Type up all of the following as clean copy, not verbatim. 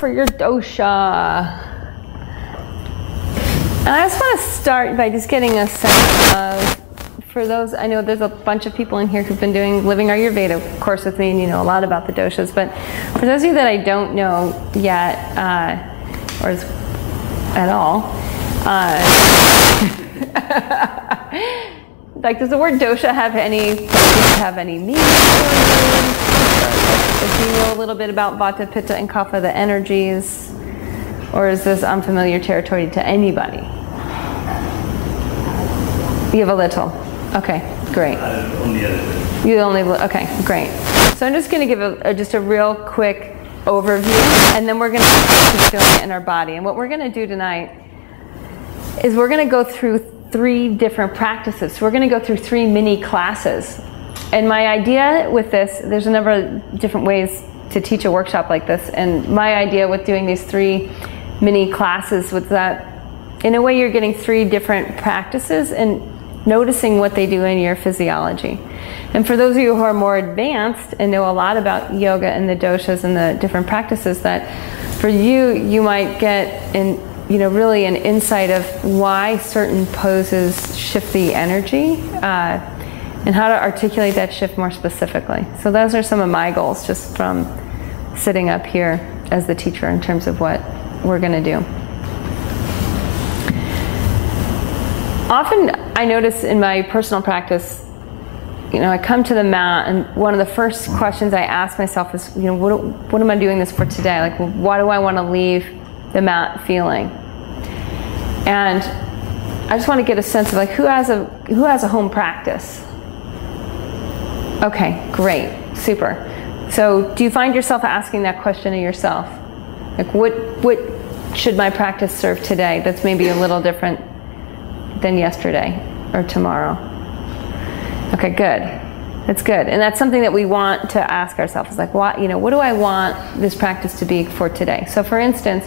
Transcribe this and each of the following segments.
for your dosha. And I just want to start by just getting a sense of, for those, I know there's a bunch of people in here who've been living Ayurveda course with me, and you know a lot about the doshas, but for those of you that I don't know yet, or at all, like, does the word dosha have any meaning for you? Do you know a little bit about Vata, Pitta, and Kapha, the energies? Or is this unfamiliar territory to anybody? You have a little. Okay, great. Only a little. You only, okay, great. So I'm just going to give just a real quick overview, and then we're going to keep feeling it in our body. And what we're going to do tonight is we're going to go through 3 different practices. So we're going to go through 3 mini classes. And my idea with this, there's a number of different ways to teach a workshop like this. And my idea with doing these 3 mini classes was that, in a way, you're getting 3 different practices and noticing what they do in your physiology. And for those of you who are more advanced and know a lot about yoga and the doshas and the different practices, that for you, you might get really an insight of why certain poses shift the energy, and how to articulate that shift more specifically. So those are some of my goals, just from sitting up here as the teacher, in terms of what we're going to do. Often I notice in my personal practice, I come to the mat, and one of the first questions I ask myself is, what am I doing this for today? Like, why do I want to leave the mat feeling? And I just want to get a sense of, like, who has a home practice? Okay, great, super. So do you find yourself asking that question of yourself? Like, what should my practice serve today that's maybe a little different than yesterday or tomorrow? Okay, good. That's good. And that's something that we want to ask ourselves, is like, what do I want this practice to be for today? So for instance,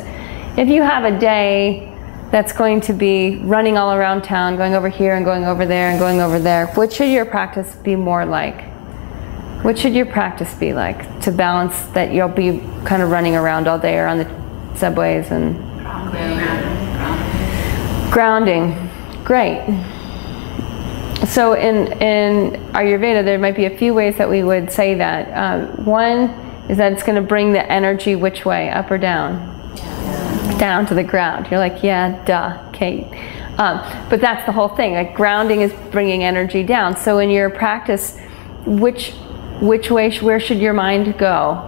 if you have a day that's going to be running all around town, going over here and going over there and going over there, what should your practice be more like? What should your practice be like to balance that you'll be kind of running around all day or on the subways and grounding? Great. So in Ayurveda, there might be a few ways that we would say that. One is that it's going to bring the energy which way, up or down? Down to the ground. You're like, yeah, duh, Kate. But that's the whole thing. Like, grounding is bringing energy down. So in your practice, which way, where should your mind go?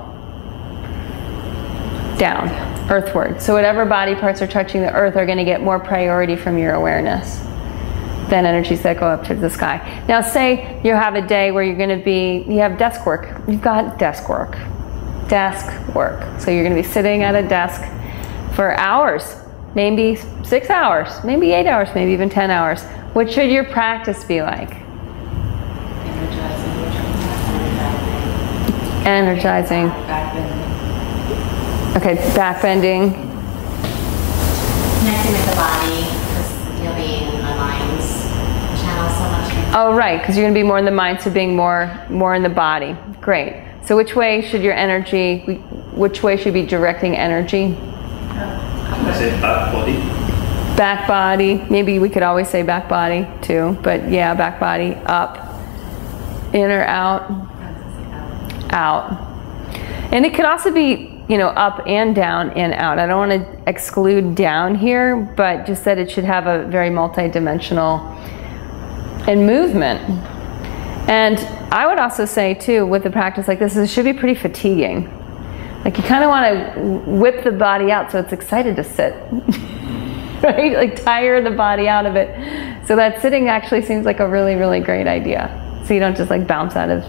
Down, earthward. So whatever body parts are touching the earth are going to get more priority from your awareness than energies that go up to the sky. Now say you have a day where you have desk work. You've got desk work. So you're going to be sitting at a desk for hours, maybe 6 hours, maybe 8 hours, maybe even 10 hours. What should your practice be like? Energizing. Okay, back bending. Connecting with the body, because you'll be in the mind's channel so much. Oh, right, because you're going to be more in the mind, so being more in the body. Great. So which way should be directing energy? I say back body. Back body. Maybe we could always say back body too, but yeah, back body. Up. In or out? Out. And it could also be, up and down and out. I don't want to exclude down here, but just that it should have a very multi-dimensional and movement. And I would also say too, with a practice like this, it should be pretty fatiguing. Like, you kind of want to whip the body out so it's excited to sit, right? Like, tire the body out of it. So that sitting actually seems like a really, really great idea. So you don't just like bounce out of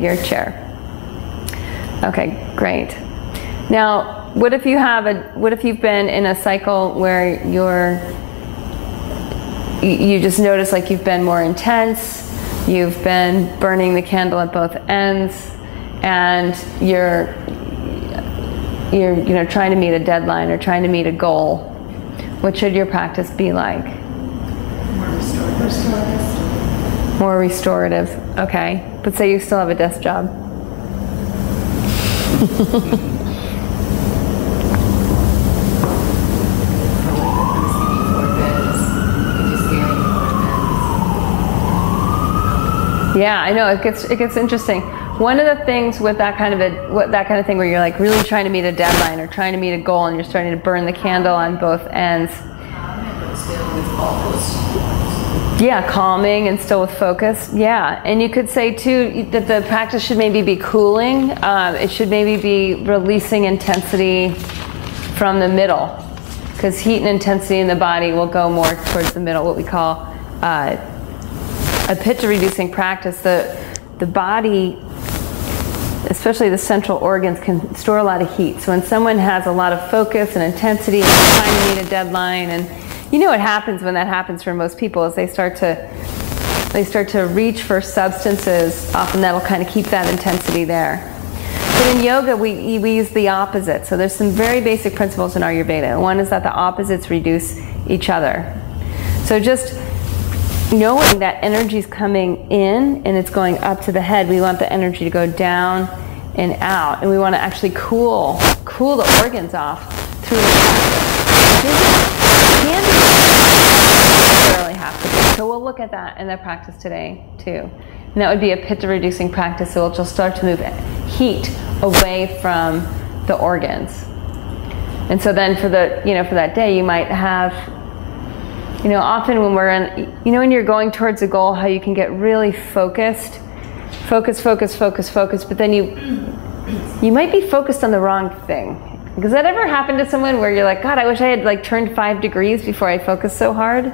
your chair. Okay, great. Now, what if you've been in a cycle where you just notice, like, you've been more intense, you've been burning the candle at both ends, and you're trying to meet a deadline or trying to meet a goal. What should your practice be like? More restorative. More restorative, okay. But say you still have a desk job. Yeah, I know, it gets interesting. One of the things with that kind of thing where you're like really trying to meet a deadline or trying to meet a goal and you're starting to burn the candle on both ends. Yeah, calming and still with focus. Yeah, and you could say too that the practice should maybe be cooling. It should maybe be releasing intensity from the middle, because heat and intensity in the body will go more towards the middle, what we call a pitta reducing practice. The body, especially the central organs, can store a lot of heat. So when someone has a lot of focus and intensity and trying to meet a deadline, and you know what happens when that happens for most people is they start to reach for substances. Often that'll kind of keep that intensity there. But in yoga, we use the opposite. So there's some very basic principles in Ayurveda. One is that the opposites reduce each other. So just knowing that energy is coming in and it's going up to the head, we want the energy to go down and out. And we want to actually cool the organs off through the practice. Necessarily have to be. So we'll look at that in the practice today too. And that would be a pitta reducing practice, so it'll just start to move heat away from the organs. And so then for that day you might have, often when we're in, when you're going towards a goal, how you can get really focused, but then you might be focused on the wrong thing. Does that ever happen to someone where you're like, God, I wish I had turned 5 degrees before I focused so hard?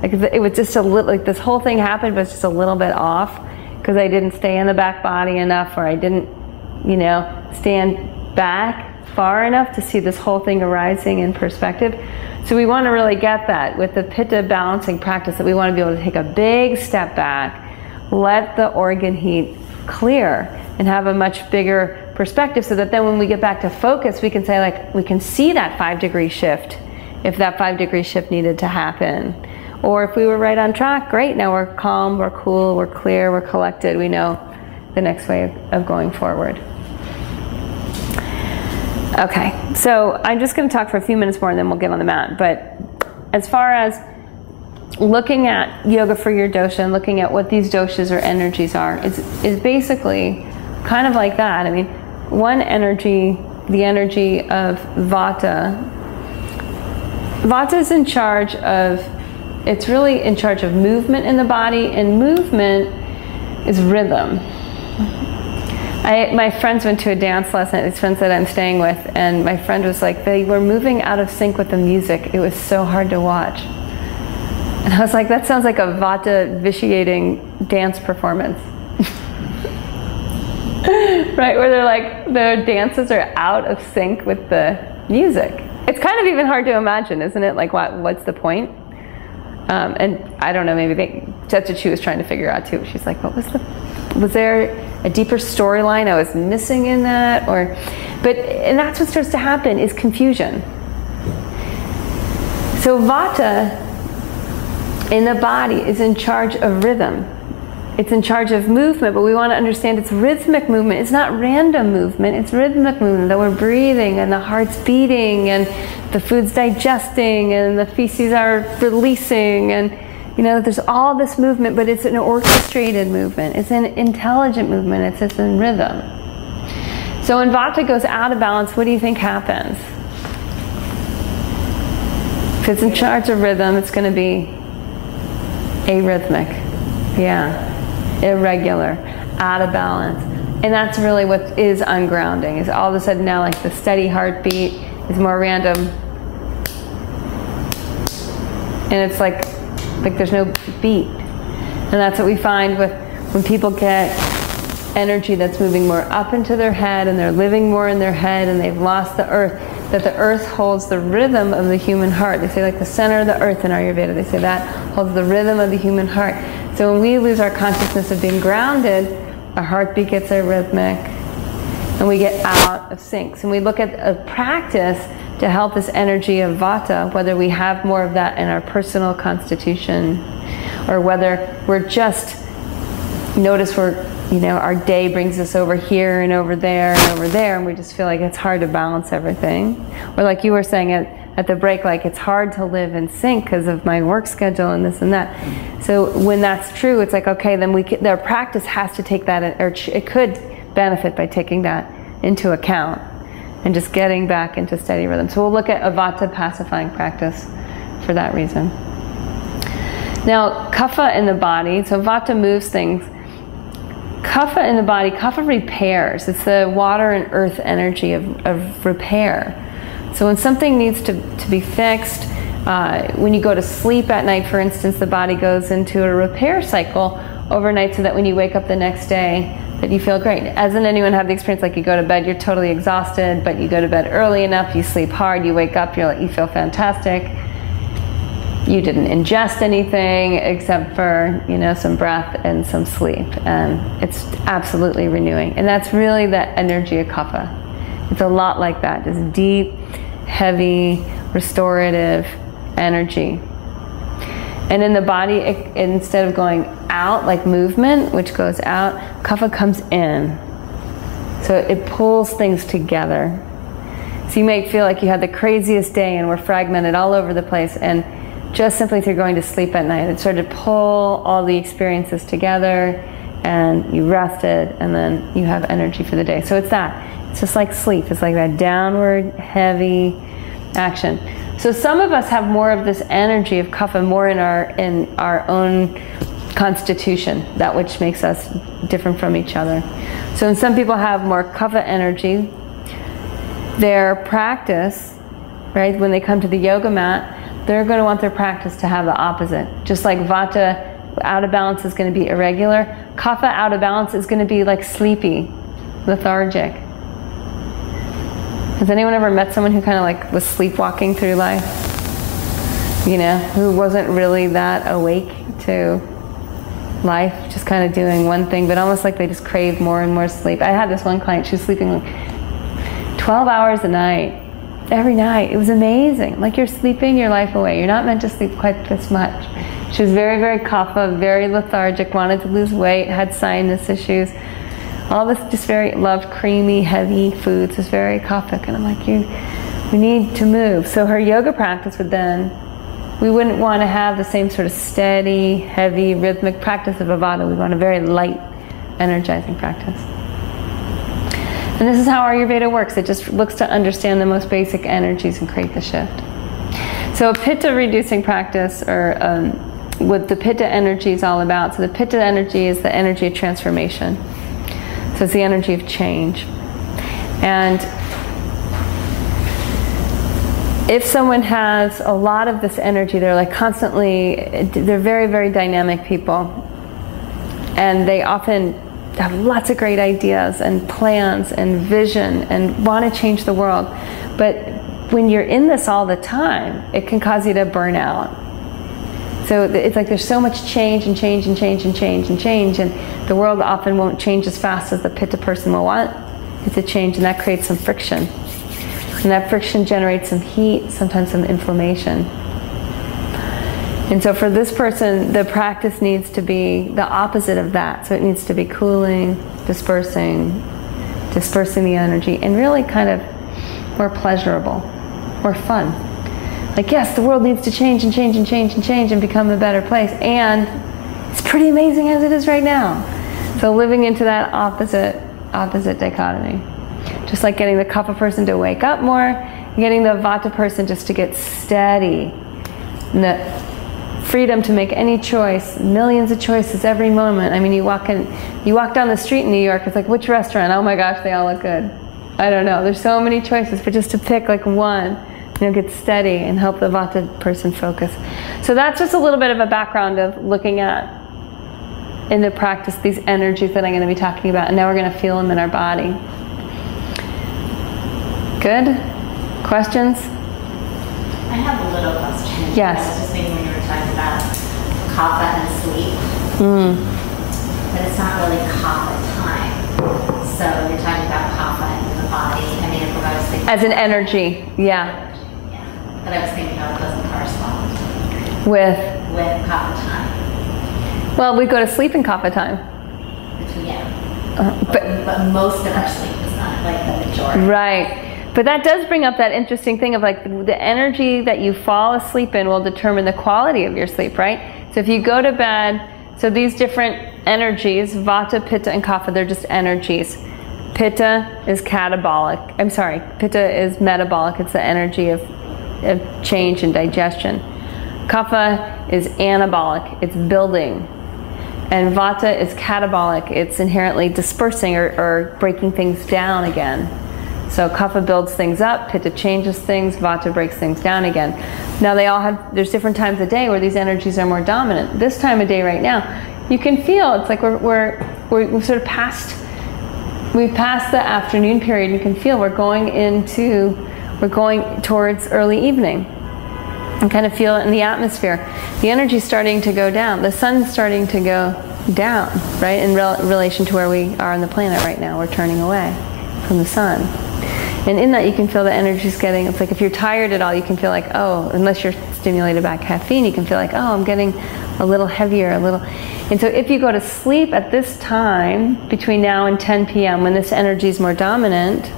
It was just a little, this whole thing happened, but it's just a little bit off because I didn't stay in the back body enough, or I didn't, stand back far enough to see this whole thing arising in perspective. So we want to really get that with the pitta balancing practice, that we want to be able to take a big step back, let the organ heat clear, and have a much bigger perspective, so that then when we get back to focus, we can say we can see that 5-degree shift, if that 5-degree shift needed to happen. Or if we were right on track, great, now we're calm, we're cool, we're clear, we're collected, we know the next way of going forward. Okay, so I'm just going to talk for a few minutes more and then we'll get on the mat. But as far as looking at yoga for your dosha and looking at what these doshas or energies are, is basically kind of like that. I mean, one energy, the energy of Vata. Vata is in charge of, it's really in charge of movement in the body, and movement is rhythm. My friends went to a dance last night, these friends that I'm staying with, and my friend was like, they were moving out of sync with the music. It was so hard to watch. And I was like, that sounds like a Vata vitiating dance performance. Right, where they're like, the dances are out of sync with the music. It's kind of even hard to imagine, isn't it? Like, what's the point? And I don't know, maybe that's what she was trying to figure out too. She's like, was there a deeper storyline I was missing in that? And that's what starts to happen, is confusion. So Vata in the body is in charge of rhythm. It's in charge of movement, but we want to understand it's rhythmic movement. It's not random movement, it's rhythmic movement, that we're breathing and the heart's beating and the food's digesting and the feces are releasing, and there's all this movement, but it's an orchestrated movement. It's an intelligent movement. It's in rhythm. So when Vata goes out of balance, what do you think happens? If it's in charge of rhythm, it's going to be arrhythmic. Yeah. Irregular, out of balance. And that's really what is ungrounding, is all of a sudden now the steady heartbeat is more random. And it's like there's no beat. And that's what we find with when people get energy that's moving more up into their head and they're living more in their head and they've lost the earth, that the earth holds the rhythm of the human heart. They say the center of the earth in Ayurveda, they say that holds the rhythm of the human heart. So when we lose our consciousness of being grounded, our heartbeat gets arrhythmic and we get out of sync. And we look at a practice to help this energy of Vata, whether we have more of that in our personal constitution or whether we're just, notice we're our day brings us over here and over there and over there, and we just feel like it's hard to balance everything. Or like you were saying at the break, like it's hard to live in sync because of my work schedule and this and that. So when that's true, it's like, okay, then their practice has to take that, or it could benefit by taking that into account and just getting back into steady rhythm. So we'll look at a Vata pacifying practice for that reason. Now, Kapha in the body, so Vata moves things. Kapha in the body, Kapha repairs. It's the water and earth energy of repair. So when something needs to be fixed, when you go to sleep at night, for instance, the body goes into a repair cycle overnight so that when you wake up the next day, that you feel great. Hasn't anyone had the experience like you go to bed, you're totally exhausted, but you go to bed early enough, you sleep hard, you wake up, you feel fantastic. You didn't ingest anything except for, some breath and some sleep. And it's absolutely renewing. And that's really the energy of Kapha. It's a lot like that, this deep, heavy, restorative energy. And in the body, instead of going out, like movement, which goes out, Kapha comes in. So it pulls things together. So you might feel like you had the craziest day and we're fragmented all over the place, and just simply through going to sleep at night, it started to pull all the experiences together, and you rested, and then you have energy for the day. So it's that. It's just like sleep. It's like that downward, heavy action. So some of us have more of this energy of Kapha more in our own constitution, that which makes us different from each other. So when some people have more Kapha energy, their practice, right, when they come to the yoga mat, they're going to want their practice to have the opposite. Just like Vata out of balance is going to be irregular, Kapha out of balance is going to be like sleepy, lethargic. Has anyone ever met someone who kind of like was sleepwalking through life? Who wasn't really that awake to life, just kind of doing one thing, but almost like they just craved more and more sleep. I had this one client, she was sleeping like 12 hours a night. Every night. It was amazing. Like you're sleeping your life away. You're not meant to sleep quite this much. She was very, very Kapha, very lethargic, wanted to lose weight, had sinus issues. All this just loved creamy, heavy foods, was very Kaphic. And I'm like, we need to move. So her yoga practice we wouldn't want to have the same sort of steady, heavy, rhythmic practice of a Vata. We want a very light, energizing practice. And this is how Ayurveda works. It just looks to understand the most basic energies and create the shift. So a Pitta reducing practice, or what the Pitta energy is all about. So the Pitta energy is the energy of transformation. So it's the energy of change. And if someone has a lot of this energy, they're like they're very, very dynamic people. And they often have lots of great ideas and plans and vision and want to change the world. But when you're in this all the time, it can cause you to burn out. So it's like there's so much change and change and change and change and change, and the world often won't change as fast as the Pitta person will want it to change, and that creates some friction. And that friction generates some heat, sometimes some inflammation. And so for this person, the practice needs to be the opposite of that. So it needs to be cooling, dispersing the energy, and really kind of more pleasurable, more fun. Like, yes, the world needs to change and change and change and change and become a better place. And it's pretty amazing as it is right now. So living into that opposite dichotomy. Just like getting the Kapha person to wake up more, and getting the Vata person just to get steady. And the freedom to make any choice, millions of choices every moment. I mean, you walk down the street in New York, it's like, which restaurant? Oh my gosh, they all look good. I don't know, there's so many choices, but just to pick like one, get steady and help the Vata person focus. So that's just a little bit of a background of looking at, in the practice, these energies that I'm going to be talking about, and now we're going to feel them in our body. Good? Questions? I have a little question. Yes. I was just thinking when you were talking about Kapha and sleep. But it's not really Kapha time. So you're talking about Kapha in the body. I mean, if I was thinking as an energy, yeah. But I was thinking how it doesn't correspond with Kapha time. Well, we go to sleep in Kapha time. Yeah. but most of our sleep is not, like the majority. Right. But that does bring up that interesting thing of like the energy that you fall asleep in will determine the quality of your sleep, right? So if you go to bed, so these different energies, Vata, Pitta, and Kapha, they're just energies. Pitta is catabolic. I'm sorry, Pitta is metabolic. It's the energy of change and digestion. Kapha is anabolic. It's building. And Vata is catabolic. It's inherently dispersing or breaking things down again. So Kapha builds things up, Pitta changes things, Vata breaks things down again. Now they all have, there's different times of day where these energies are more dominant. This time of day right now, you can feel, it's like we've sort of we've passed the afternoon period. You can feel we're going towards early evening. And kind of feel it in the atmosphere. The energy's starting to go down. The sun's starting to go down, right? In relation to where we are on the planet right now. We're turning away from the sun. And in that you can feel the energy's getting, it's like if you're tired at all, you can feel like, oh, unless you're stimulated by caffeine, you can feel like, oh, I'm getting a little heavier, a little. And so if you go to sleep at this time, between now and 10 p.m., when this energy is more dominant,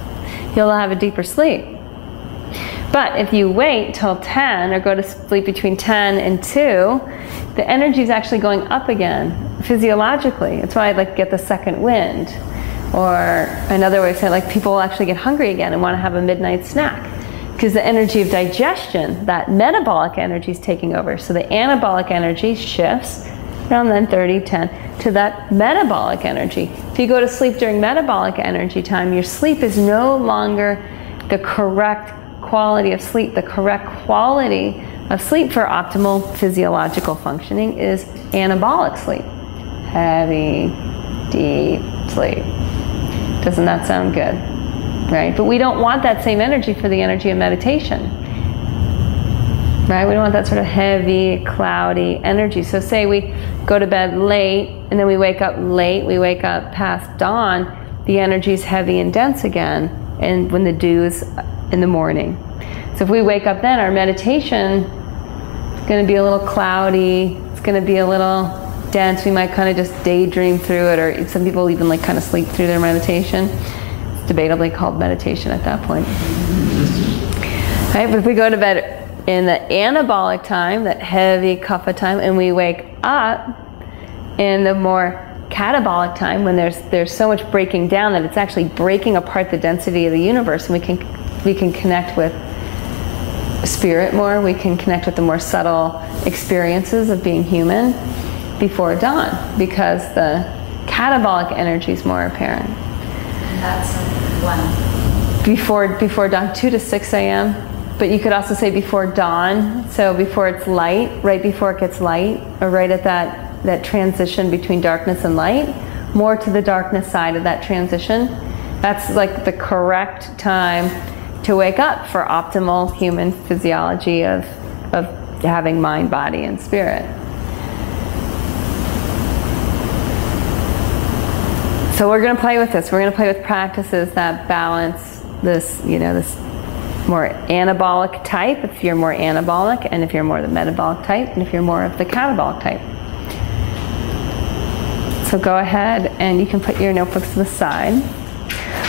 you'll have a deeper sleep. But if you wait till 10 or go to sleep between 10 and 2, the energy is actually going up again, physiologically. That's why I like get the second wind. Or another way of saying, like people will actually get hungry again and want to have a midnight snack. Because the energy of digestion, that metabolic energy is taking over. So the anabolic energy shifts around then 30, 10 to that metabolic energy. If you go to sleep during metabolic energy time, your sleep is no longer the correct quality of sleep. The correct quality of sleep for optimal physiological functioning is anabolic sleep. Heavy, deep sleep. Doesn't that sound good? Right? But we don't want that same energy for the energy of meditation. Right? We don't want that sort of heavy, cloudy energy. So say we go to bed late and then we wake up late, we wake up past dawn, the energy is heavy and dense again, and when the dew is in the morning. So if we wake up then, our meditation is going to be a little cloudy, it's going to be a little dense, we might kind of just daydream through it, or some people even like kind of sleep through their meditation. It's debatably called meditation at that point. Right? But if we go to bed in the anabolic time, that heavy kapha time, and we wake up in the more catabolic time, when there's so much breaking down that it's actually breaking apart the density of the universe, and we can connect with spirit more, we can connect with the more subtle experiences of being human before dawn, because the catabolic energy is more apparent. And that's when? Before dawn, 2 to 6 a.m. But you could also say before dawn, so before it's light, right before it gets light, or right at that transition between darkness and light, more to the darkness side of that transition. That's like the correct time to wake up for optimal human physiology of having mind, body, and spirit. So we're going to play with this. We're going to play with practices that balance this, this more anabolic type, if you're more anabolic, and if you're more the metabolic type, and if you're more of the catabolic type. So go ahead and you can put your notebooks to the side.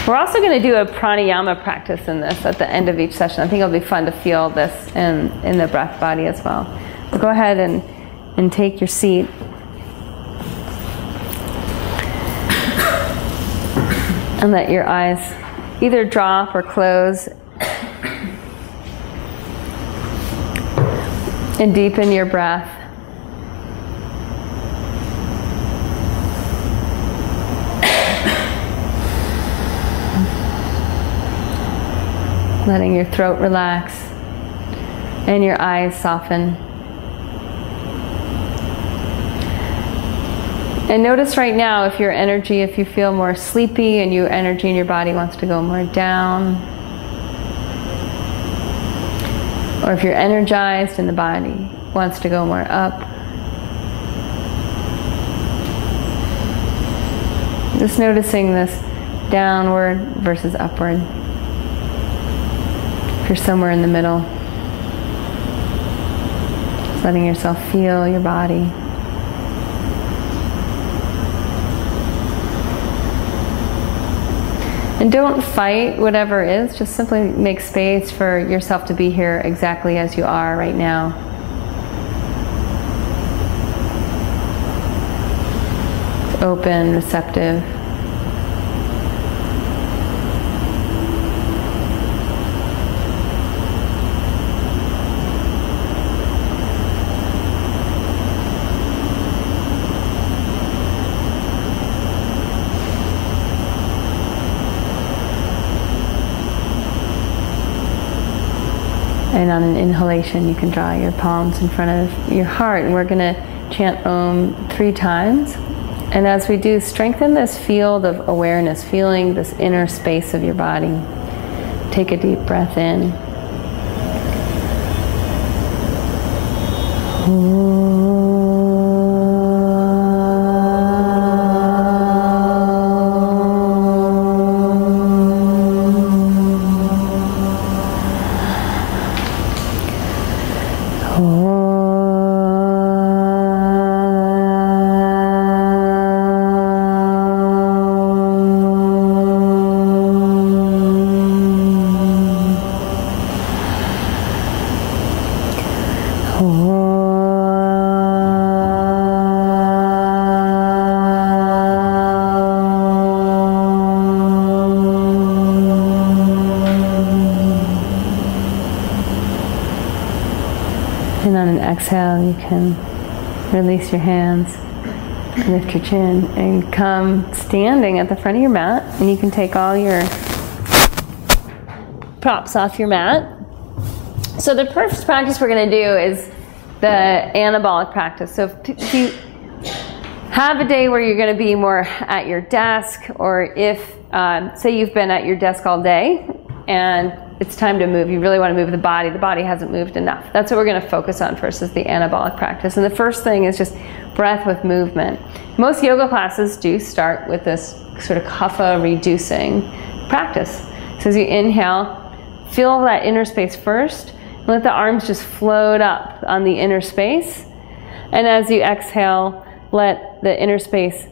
We're also going to do a pranayama practice in this at the end of each session. I think it'll be fun to feel this in the breath body as well. So go ahead and take your seat. And let your eyes either drop or close. And deepen your breath. Letting your throat relax and your eyes soften. And notice right now if your energy, if you feel more sleepy and your energy in your body wants to go more down, or if you're energized and the body wants to go more up. Just noticing this downward versus upward. If you're somewhere in the middle, just letting yourself feel your body. And don't fight whatever is, just simply make space for yourself to be here exactly as you are right now. Open, receptive. And on an inhalation, you can draw your palms in front of your heart. And we're going to chant Om 3 times. And as we do, strengthen this field of awareness, feeling this inner space of your body. Take a deep breath in. And on an exhale, you can release your hands, lift your chin, and come standing at the front of your mat. And you can take all your props off your mat. So the first practice we're going to do is the anabolic practice. So if you have a day where you're going to be more at your desk, or if, say you've been at your desk all day, and it's time to move. You really want to move the body hasn't moved enough. That's what we're going to focus on first, is the anabolic practice. And the first thing is just breath with movement. Most yoga classes do start with this sort of kapha reducing practice. So as you inhale, feel that inner space first. Let the arms just float up on the inner space. And as you exhale, let the inner space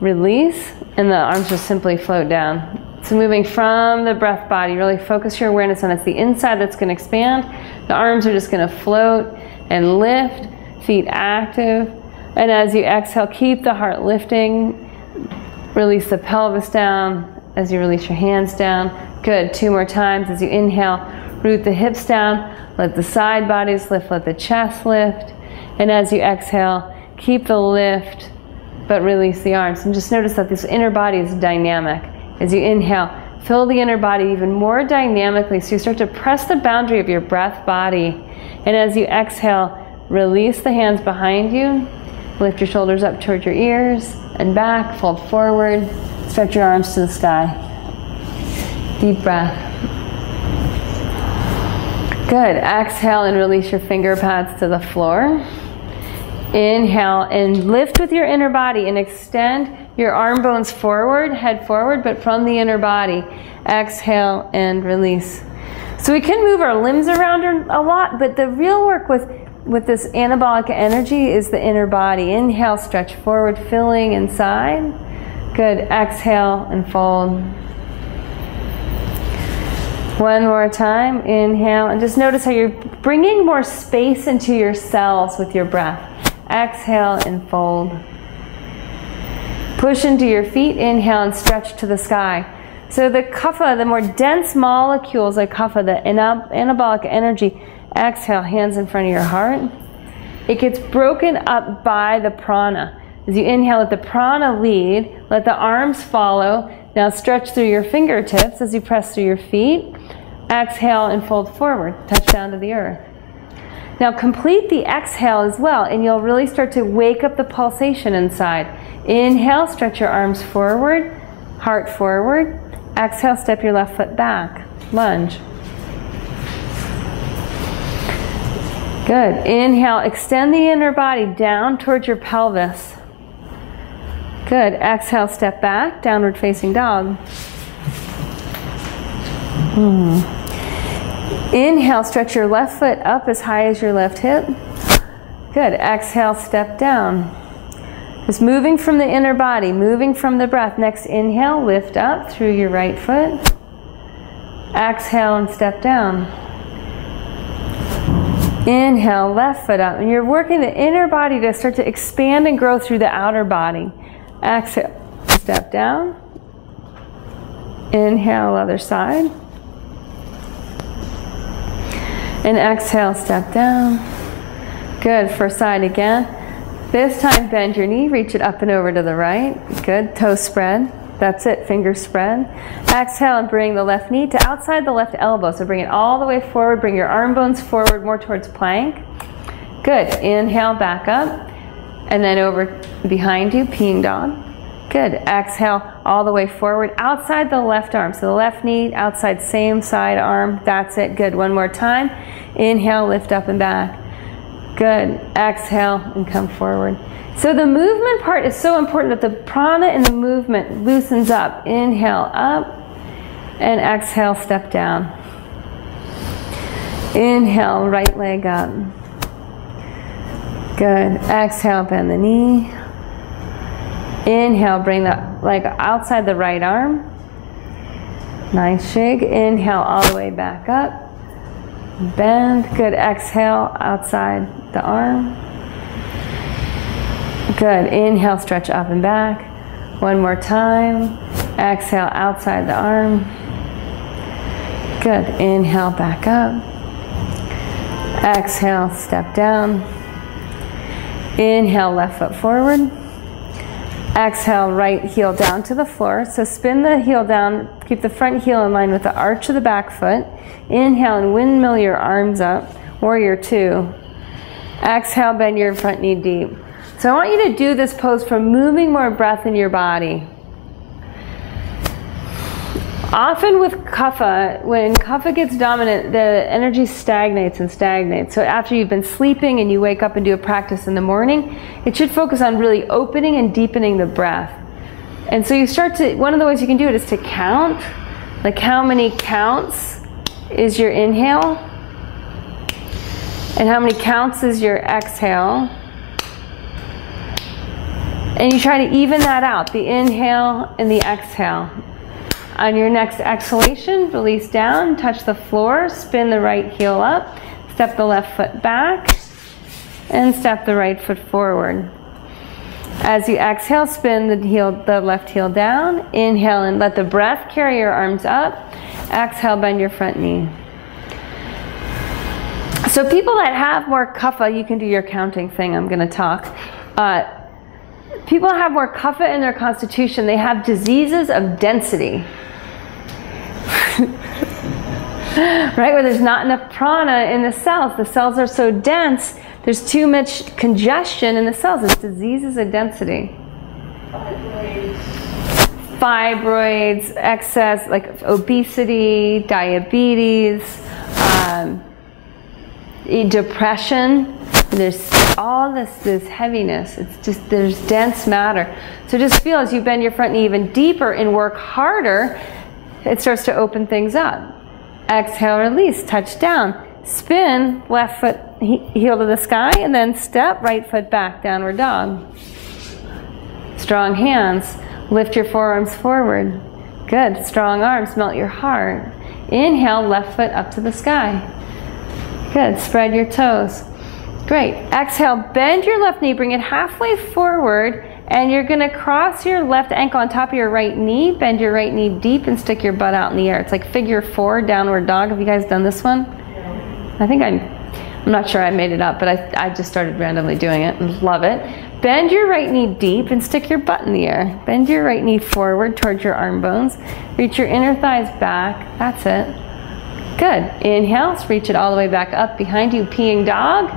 release and the arms just simply float down. So moving from the breath body, really focus your awareness on it's the inside that's going to expand. The arms are just going to float and lift, feet active. And as you exhale, keep the heart lifting. Release the pelvis down as you release your hands down. Good. 2 more times. As you inhale, root the hips down. Let the side bodies lift. Let the chest lift. And as you exhale, keep the lift, but release the arms. And just notice that this inner body is dynamic. As you inhale, fill the inner body even more dynamically, so you start to press the boundary of your breath body. And as you exhale, release the hands behind you. Lift your shoulders up toward your ears and back. Fold forward. Stretch your arms to the sky. Deep breath. Good. Exhale and release your finger pads to the floor. Inhale and lift with your inner body and extend your arm bones forward, head forward, but from the inner body. Exhale and release. So we can move our limbs around a lot, but the real work with this anabolic energy is the inner body. Inhale, stretch forward, filling inside. Good. Exhale and fold. One more time. Inhale, and just notice how you're bringing more space into your cells with your breath. Exhale and fold. Push into your feet. Inhale and stretch to the sky. So the kapha, the more dense molecules like kapha, the anabolic energy, exhale, hands in front of your heart. It gets broken up by the prana. As you inhale, let the prana lead. Let the arms follow. Now stretch through your fingertips as you press through your feet. Exhale and fold forward. Touch down to the earth. Now complete the exhale as well, and you'll really start to wake up the pulsation inside. Inhale, stretch your arms forward, heart forward. Exhale, step your left foot back. Lunge. Good. Inhale, extend the inner body down towards your pelvis. Good. Exhale, step back, downward facing dog. Inhale, stretch your left foot up as high as your left hip. Good. Exhale, step down. Just moving from the inner body, moving from the breath. Next inhale, lift up through your right foot. Exhale and step down. Inhale, left foot up. And you're working the inner body to start to expand and grow through the outer body. Exhale, step down. Inhale, other side. And exhale, step down. Good, first side again. This time bend your knee, reach it up and over to the right. Good, toe spread. That's it, fingers spread. Exhale and bring the left knee to outside the left elbow. So bring it all the way forward, bring your arm bones forward, more towards plank. Good, inhale, back up. And then over behind you, peeing dog. Good, exhale all the way forward, outside the left arm. So the left knee, outside same side arm. That's it, good, one more time. Inhale, lift up and back. Good. Exhale and come forward. So the movement part is so important that the prana in the movement loosens up. Inhale up and exhale, step down. Inhale, right leg up. Good. Exhale, bend the knee. Inhale, bring the leg outside the right arm. Nice shake. Inhale all the way back up. Bend. Good. Exhale outside the arm. Good. Inhale, stretch up and back. One more time. Exhale outside the arm. Good. Inhale, back up. Exhale, step down. Inhale, left foot forward. Exhale, right heel down to the floor. So spin the heel down. Keep the front heel in line with the arch of the back foot. Inhale and windmill your arms up. Warrior two. Exhale, bend your front knee deep. So I want you to do this pose for moving more breath in your body. Often with kapha, when kapha gets dominant, the energy stagnates and stagnates. So after you've been sleeping and you wake up and do a practice in the morning, it should focus on really opening and deepening the breath. And so you start to, one of the ways you can do it is to count. Like how many counts is your inhale? And how many counts is your exhale? And you try to even that out, the inhale and the exhale. On your next exhalation, release down, touch the floor, spin the right heel up, step the left foot back, and step the right foot forward. As you exhale, spin the left heel down, inhale and let the breath carry your arms up, exhale, bend your front knee. So people that have more kapha, you can do your counting thing, I'm going to talk. People that have more kapha in their constitution, they have diseases of density. Right, where there's not enough prana in the cells. The cells are so dense, there's too much congestion in the cells. It's diseases of density. Fibroids, excess, like obesity, diabetes, depression. There's all this heaviness. It's just, there's dense matter. So just feel as you bend your front knee even deeper and work harder, it starts to open things up. Exhale, release, touch down. Spin, left foot heel to the sky, and then step, right foot back, downward dog. Strong hands, lift your forearms forward. Good, strong arms, melt your heart. Inhale, left foot up to the sky. Good, spread your toes. Great, exhale, bend your left knee, bring it halfway forward, and you're gonna cross your left ankle on top of your right knee, bend your right knee deep and stick your butt out in the air. It's like figure four, downward dog. Have you guys done this one? I think I'm not sure I made it up, but I just started randomly doing it and love it. Bend your right knee deep and stick your butt in the air. Bend your right knee forward towards your arm bones. Reach your inner thighs back, that's it. Good, inhale, reach it all the way back up behind you, peeing dog.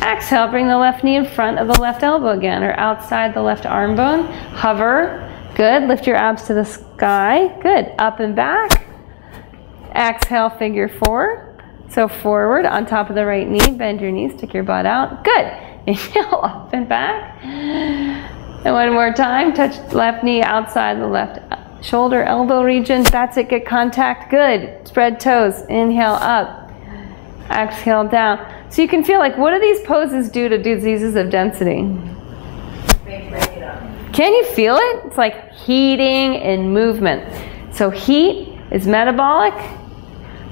Exhale, bring the left knee in front of the left elbow again, or outside the left arm bone. Hover, good, lift your abs to the sky. Good, up and back. Exhale, figure four. So forward on top of the right knee, bend your knees, stick your butt out. Good, inhale, up and back. And one more time, touch left knee outside the left shoulder, elbow region. That's it, get contact, good. Spread toes, inhale up, exhale down. So you can feel like, what do these poses do to diseases of density? Break it up. Can you feel it? It's like heating and movement. So heat is metabolic,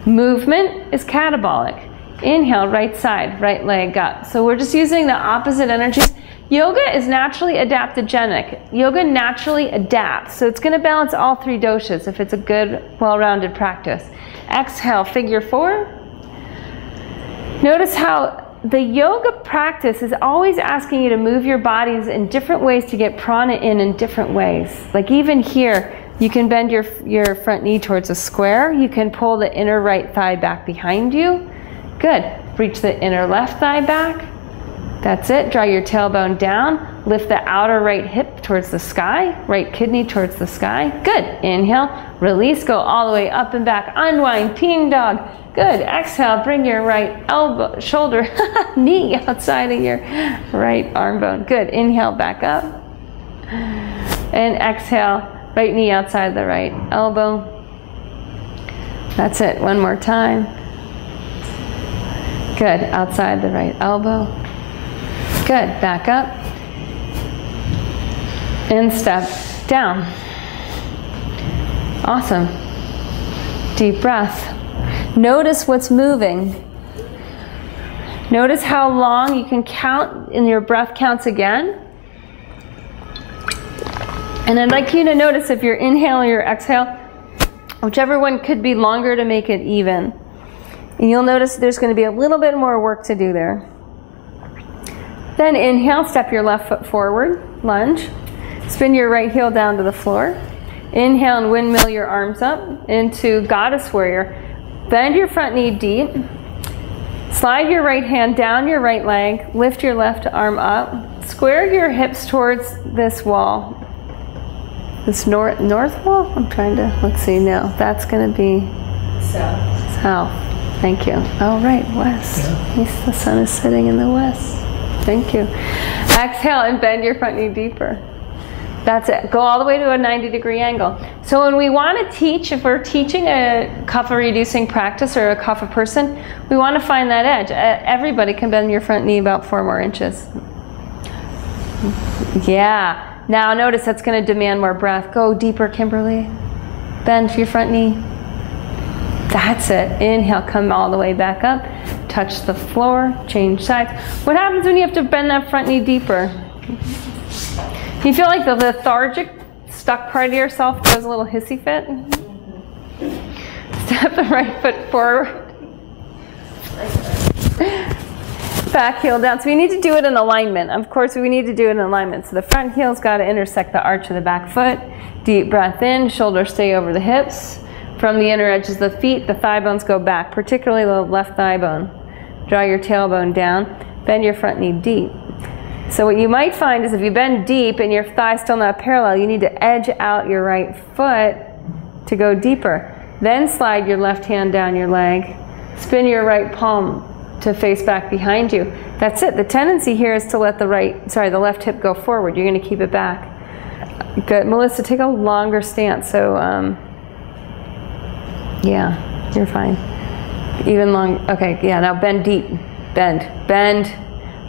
movement is catabolic. Inhale, right side, right leg up. So we're just using the opposite energies. Yoga is naturally adaptogenic. Yoga naturally adapts. So it's going to balance all 3 doshas if it's a good, well-rounded practice. Exhale, figure 4. Notice how the yoga practice is always asking you to move your bodies in different ways to get prana in different ways. Like even here, you can bend your front knee towards a square. You can pull the inner right thigh back behind you. Good. Reach the inner left thigh back. That's it. Draw your tailbone down. Lift the outer right hip towards the sky. Right kidney towards the sky. Good. Inhale. Release. Go all the way up and back. Unwind. Peeing dog. Good. Exhale. Bring your right elbow, shoulder, knee outside of your right arm bone. Good. Inhale. Back up. And exhale. Right knee outside the right elbow. That's it. One more time. Good. Outside the right elbow. Good. Back up. And step down. Awesome. Deep breath. Notice what's moving. Notice how long you can count in your breath counts again. And I'd like you to notice if you're inhaling or exhale, whichever one could be longer to make it even. And you'll notice there's going to be a little bit more work to do there. Then inhale, step your left foot forward, lunge. Spin your right heel down to the floor. Inhale and windmill your arms up into Goddess Warrior. Bend your front knee deep. Slide your right hand down your right leg. Lift your left arm up. Square your hips towards this wall. This north wall? I'm trying to, let's see, no. That's going to be south. Thank you. Oh, right, west. Yeah. The sun is setting in the west. Thank you. Exhale and bend your front knee deeper. That's it. Go all the way to a 90-degree angle. So when we want to teach, if we're teaching a kapha reducing practice or a kapha person, we want to find that edge. Everybody can bend your front knee about 4 more inches. Yeah. Now notice that's going to demand more breath. Go deeper, Kimberly. Bend your front knee. That's it. Inhale, come all the way back up. Touch the floor, change sides. What happens when you have to bend that front knee deeper? You feel like the lethargic, stuck part of yourself goes a little hissy fit? Step the right foot forward. Back heel down. So we need to do it in alignment. Of course, we need to do it in alignment. So the front heel's got to intersect the arch of the back foot. Deep breath in, shoulders stay over the hips. From the inner edges of the feet, the thigh bones go back, particularly the left thigh bone. Draw your tailbone down. Bend your front knee deep. So what you might find is if you bend deep and your thigh's still not parallel, you need to edge out your right foot to go deeper. Then slide your left hand down your leg. Spin your right palm to face back behind you. That's it. The tendency here is to let the left hip go forward. You're going to keep it back. Good. Melissa, take a longer stance. So, yeah, you're fine. Even long. Okay, yeah, now bend deep. Bend.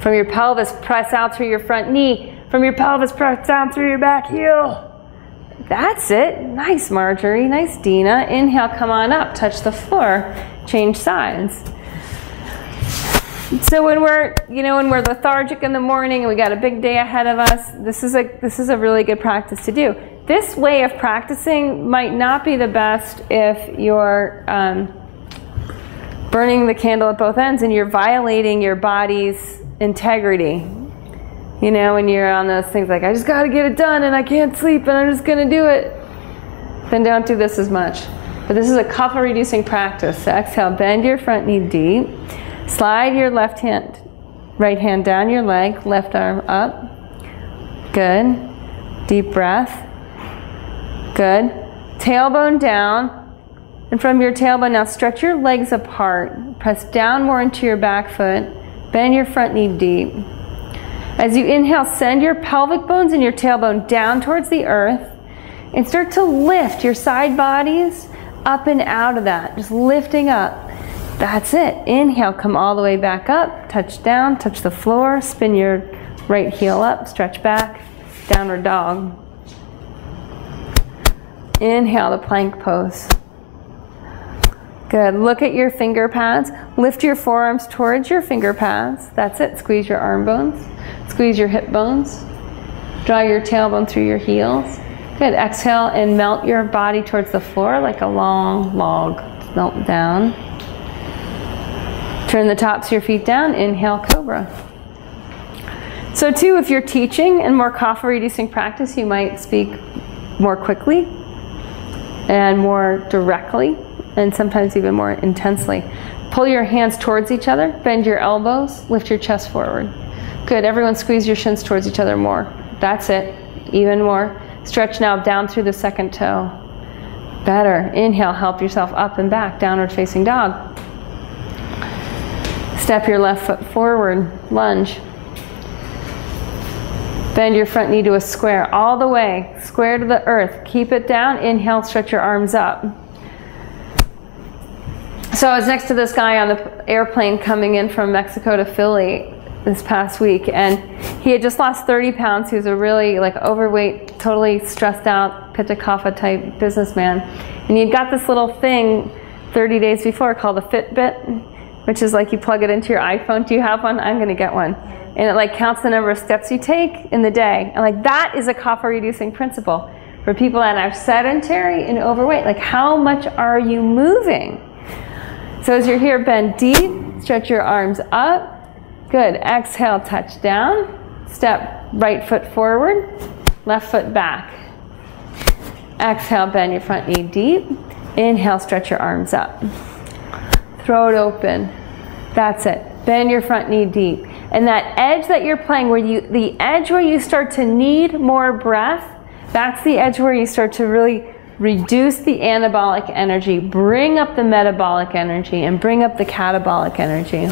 From your pelvis, press out through your front knee. From your pelvis, press down through your back heel. That's it. Nice, Marjorie. Nice, Dina. Inhale, come on up. Touch the floor. Change sides. So when we're lethargic in the morning and we got a big day ahead of us, this is a really good practice to do. This way of practicing might not be the best if you're burning the candle at both ends and you're violating your body's integrity. You know, when you're on those things like, I just got to get it done and I can't sleep and I'm just going to do it. Then don't do this as much. But this is a kapha reducing practice. So exhale, bend your front knee deep. Slide your right hand down your leg, left arm up. Good. Deep breath. Good. Tailbone down. And from your tailbone now stretch your legs apart. Press down more into your back foot. Bend your front knee deep. As you inhale, send your pelvic bones and your tailbone down towards the earth and start to lift your side bodies up and out of that. Just lifting up. That's it. Inhale, come all the way back up. Touch down, touch the floor. Spin your right heel up, stretch back. downward dog. Inhale to plank pose. Good. Look at your finger pads. Lift your forearms towards your finger pads. That's it. Squeeze your arm bones. Squeeze your hip bones. Draw your tailbone through your heels. Good. Exhale and melt your body towards the floor like a long log. Melt down. Turn the tops of your feet down. Inhale, cobra. So too, if you're teaching and more kapha reducing practice, you might speak more quickly and more directly, and sometimes even more intensely. Pull your hands towards each other, bend your elbows, lift your chest forward. Good, everyone squeeze your shins towards each other more. That's it, even more. Stretch now down through the second toe. Better, inhale, help yourself up and back, downward facing dog. Step your left foot forward, lunge. Bend your front knee to a square, all the way, square to the earth. Keep it down, inhale, stretch your arms up. So I was next to this guy on the airplane coming in from Mexico to Philly this past week, and he had just lost 30 pounds. He was a really overweight, totally stressed out, pitta kapha type businessman. And he had got this little thing 30 days before called a Fitbit, which is like you plug it into your iPhone. Do you have one? I'm gonna get one. And it counts the number of steps you take in the day. And that is a kapha reducing principle for people that are sedentary and overweight. How much are you moving? So as you're here, bend deep, stretch your arms up. Good, exhale, touch down. Step right foot forward, left foot back. Exhale, bend your front knee deep. Inhale, stretch your arms up. Throat open. That's it. Bend your front knee deep. And that edge that you're playing, the edge where you start to need more breath, that's the edge where you start to really reduce the anabolic energy, bring up the metabolic energy, and bring up the catabolic energy.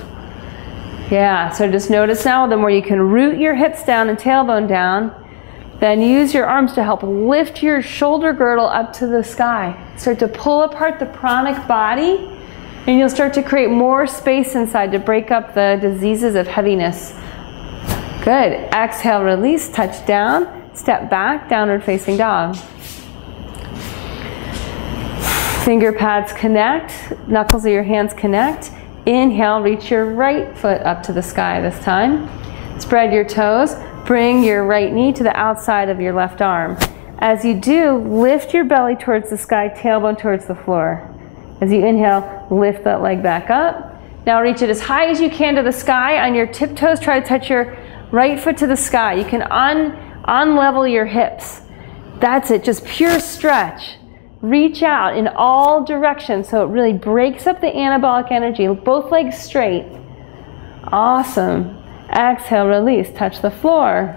Yeah, so just notice now, the more you can root your hips down and tailbone down, then use your arms to help lift your shoulder girdle up to the sky. Start to pull apart the pranic body, and you'll start to create more space inside to break up the diseases of heaviness. Good. Exhale, release, touch down, step back, downward facing dog. Finger pads connect, knuckles of your hands connect. Inhale, reach your right foot up to the sky this time. Spread your toes, bring your right knee to the outside of your left arm. As you do, lift your belly towards the sky, tailbone towards the floor. As you inhale, lift that leg back up. Now reach it as high as you can to the sky. On your tiptoes, try to touch your right foot to the sky. You can unlevel your hips. That's it, just pure stretch. Reach out in all directions so it really breaks up the anabolic energy. Both legs straight. Awesome. Exhale, release, touch the floor.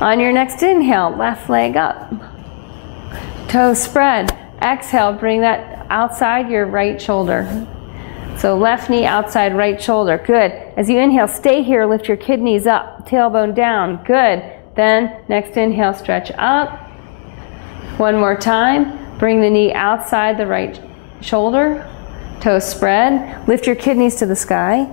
On your next inhale, left leg up. Toes spread. Exhale, bring that outside your right shoulder. So left knee outside right shoulder. Good. As you inhale, stay here, lift your kidneys up, tailbone down. Good. Then next inhale, stretch up. One more time. Bring the knee outside the right shoulder. Toes spread. Lift your kidneys to the sky.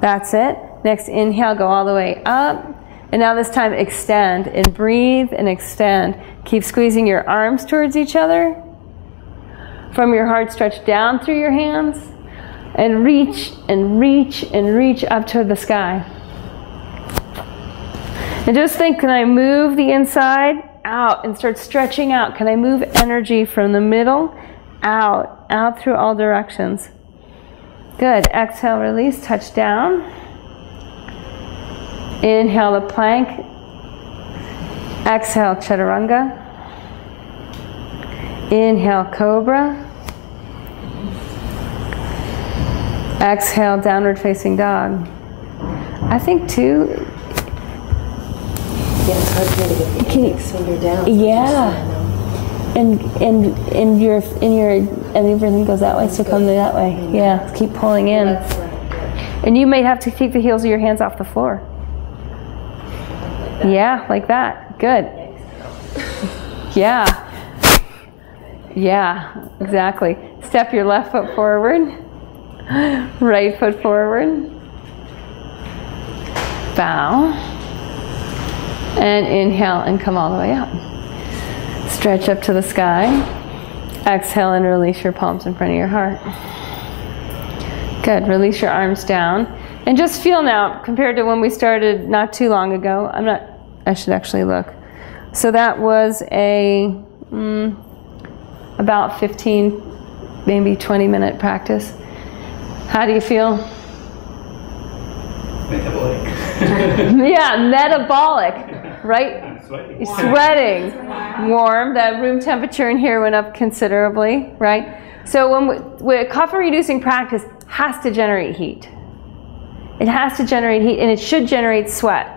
That's it. Next inhale, go all the way up. And now this time extend and breathe and extend. Keep squeezing your arms towards each other. From your heart, stretch down through your hands and reach and reach and reach up to the sky. And just think, can I move the inside out and start stretching out? Can I move energy from the middle out through all directions? Good. Exhale, release, touch down. Inhale the plank. Exhale, chaturanga. Inhale, cobra. Exhale, downward facing dog. I think too. Yeah, it's hard for me to get the headaches when you're down. Yeah. And everything goes that way, so come that way. Yeah, keep pulling in. And you may have to keep the heels of your hands off the floor. Yeah, like that. Good. Yeah. Yeah, exactly. Step your left foot forward. Right foot forward. Bow. And inhale and come all the way up. Stretch up to the sky. Exhale and release your palms in front of your heart. Good. Release your arms down. And just feel now, compared to when we started not too long ago, I should actually look. So that was about 15, maybe 20-minute practice. How do you feel? Metabolic. Yeah, metabolic, right? I'm sweating. You're sweating. Warm. The room temperature in here went up considerably, right? So when caffeine-reducing practice has to generate heat. It has to generate heat, and it should generate sweat.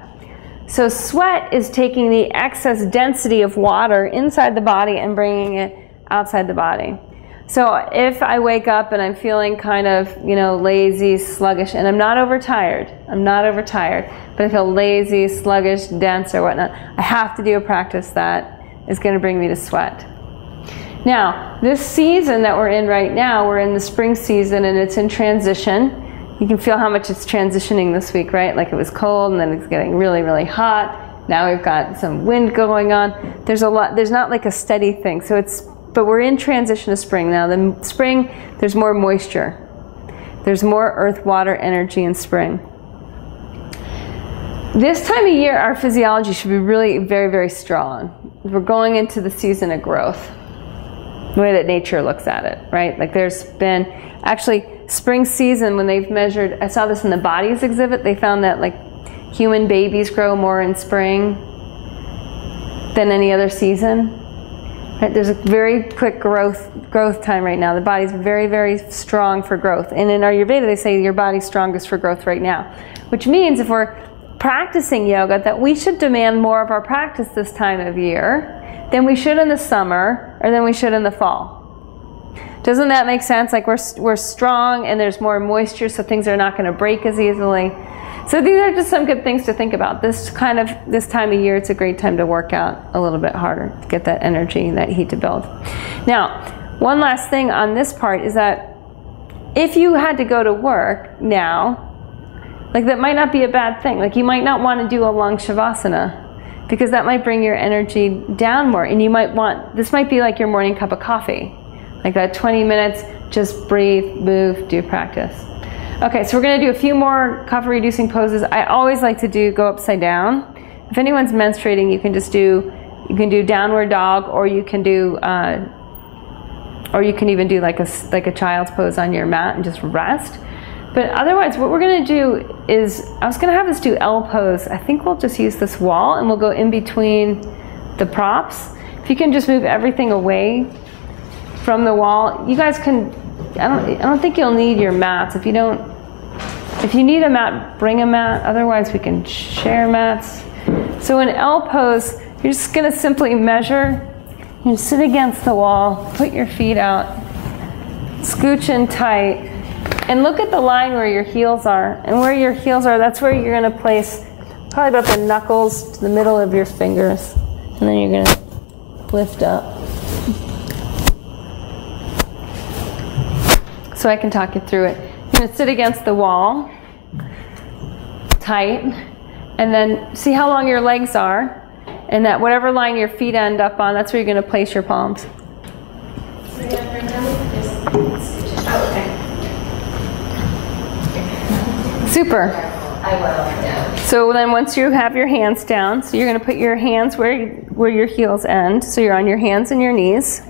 So sweat is taking the excess density of water inside the body and bringing it outside the body. So if I wake up and I'm feeling kind of, lazy, sluggish, and I'm not overtired, but I feel lazy, sluggish, dense, or whatnot, I have to do a practice that is going to bring me to sweat. Now, this season that we're in right now, we're in the spring season and it's in transition. You can feel how much it's transitioning this week, right? Like it was cold and then it's getting really, really hot. Now we've got some wind going on. There's not like a steady thing. But we're in transition to spring now. The spring, there's more moisture. There's more earth, water, energy in spring. This time of year, our physiology should be really very, very strong. We're going into the season of growth, the way that nature looks at it, right? Like there's been, actually, spring season, when they've measured, I saw this in the bodies exhibit, they found that like human babies grow more in spring than any other season. Right? There's a very quick growth time right now. The body's very, very strong for growth. And in Ayurveda, they say your body's strongest for growth right now, which means if we're practicing yoga, that we should demand more of our practice this time of year than we should in the summer or than we should in the fall. Doesn't that make sense? Like we're strong and there's more moisture, so things are not going to break as easily. So these are just some good things to think about. This time of year, it's a great time to work out a little bit harder, to get that energy, that heat to build. Now, one last thing on this part is that if you had to go to work now, like that might not be a bad thing. Like you might not want to do a long shavasana because that might bring your energy down more. And you might this might be like your morning cup of coffee. Like that 20 minutes, just breathe, move, do practice. Okay, so we're going to do a few more caffeine-reducing poses. I always like to go upside down. If anyone's menstruating, you can do downward dog, or you can even do like a child's pose on your mat and just rest. But otherwise, what we're going to do is, I was going to have us do L pose. I think we'll just use this wall and we'll go in between the props. If you can just move everything away from the wall, you guys can. I don't think you'll need your mats. If you need a mat, bring a mat. Otherwise, we can share mats. So in L pose, you're just going to simply measure. You sit against the wall, put your feet out, scooch in tight, and look at the line where your heels are. And where your heels are, that's where you're going to place probably about the knuckles to the middle of your fingers. And then you're going to lift up. So I can talk you through it. You're going to sit against the wall, tight, and then see how long your legs are, and that whatever line your feet end up on, that's where you're going to place your palms. Super. I will. So then once you have your hands down, so you're going to put your hands where your heels end, so you're on your hands and your knees.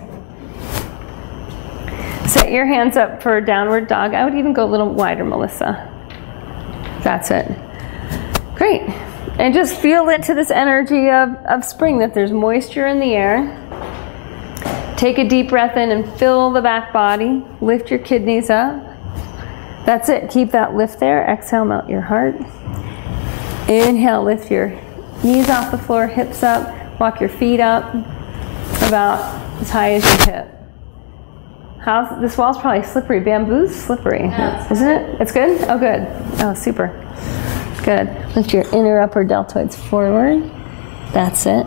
Set your hands up for downward dog. I would even go a little wider, Melissa. That's it. Great. And just feel into this energy of spring, that there's moisture in the air. Take a deep breath in and fill the back body. Lift your kidneys up. That's it. Keep that lift there. Exhale, melt your heart. Inhale, lift your knees off the floor, hips up. Walk your feet up about as high as your hip. This wall's probably slippery. Bamboo's slippery, isn't it? It's good? Oh, good. Oh, super. Good. Lift your inner upper deltoids forward. That's it.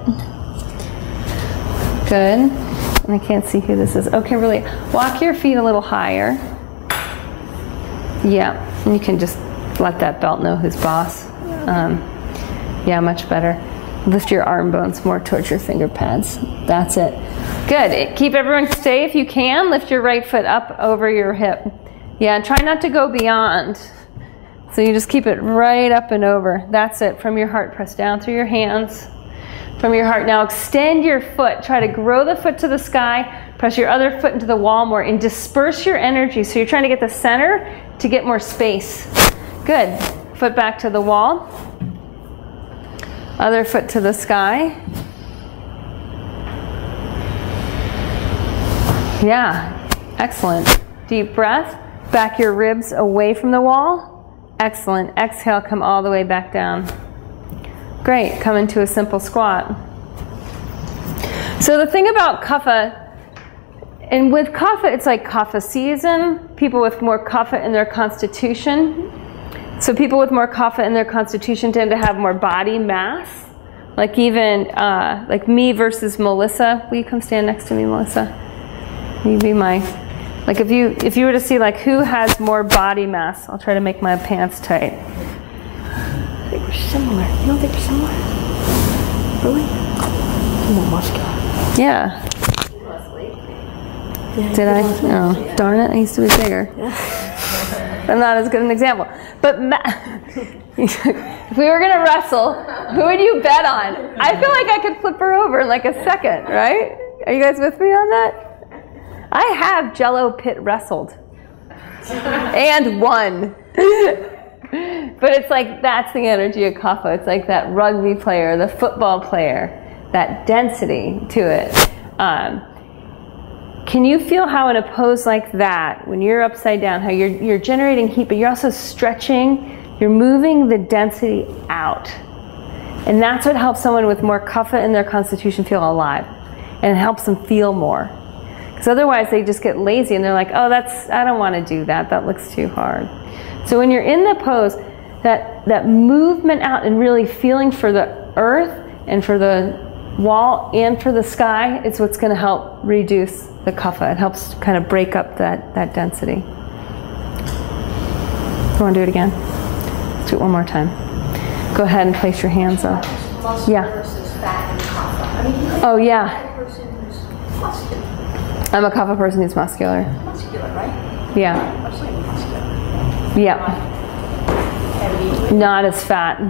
Good. And I can't see who this is. Okay, really. Walk your feet a little higher. Yeah. And you can just let that belt know who's boss. Yeah, much better. Lift your arm bones more towards your finger pads. That's it. Good. Keep everyone stay if you can. Lift your right foot up over your hip. Yeah, and try not to go beyond. So you just keep it right up and over. That's it. From your heart, press down through your hands. From your heart, now extend your foot. Try to grow the foot to the sky. Press your other foot into the wall more and disperse your energy. So you're trying to get the center to get more space. Good. Foot back to the wall. Other foot to the sky. Yeah, excellent. Deep breath. Back your ribs away from the wall. Excellent. Exhale, come all the way back down. Great. Come into a simple squat. So the thing about kapha, and with kapha, it's like kapha season. People with more kapha in their constitution. So people with more kapha in their constitution tend to have more body mass. Like even, like me versus Melissa. Will you come stand next to me, Melissa? You be my, like if you were to see like who has more body mass, I'll try to make my pants tight. I think we're similar. You don't think we're similar? Really? I'm more muscular. Yeah. Did I? Oh, darn it, I used to be bigger. I'm not as good an example. But if we were going to wrestle, who would you bet on? I feel like I could flip her over in like a second, right? Are you guys with me on that? I have Jello pit wrestled and won. But it's like, that's the energy of kapha. It's like that rugby player, the football player, that density to it. Can you feel how in a pose like that, when you're upside down, how you're generating heat, but you're also stretching, you're moving the density out. And that's what helps someone with more kapha in their constitution feel alive. And it helps them feel more. Because otherwise they just get lazy and they're like, oh, I don't want to do that. That looks too hard. So when you're in the pose, that movement out and really feeling for the earth and for the wall and for the sky is what's going to help reduce the kapha. It helps kind of break up that density. You want to do it again? Let's do it one more time. Go ahead and place your hands up. Yeah. Oh, yeah. I'm a kapha person who's muscular. Muscular, right? Yeah. I'm saying muscular. Yeah. Not as fat.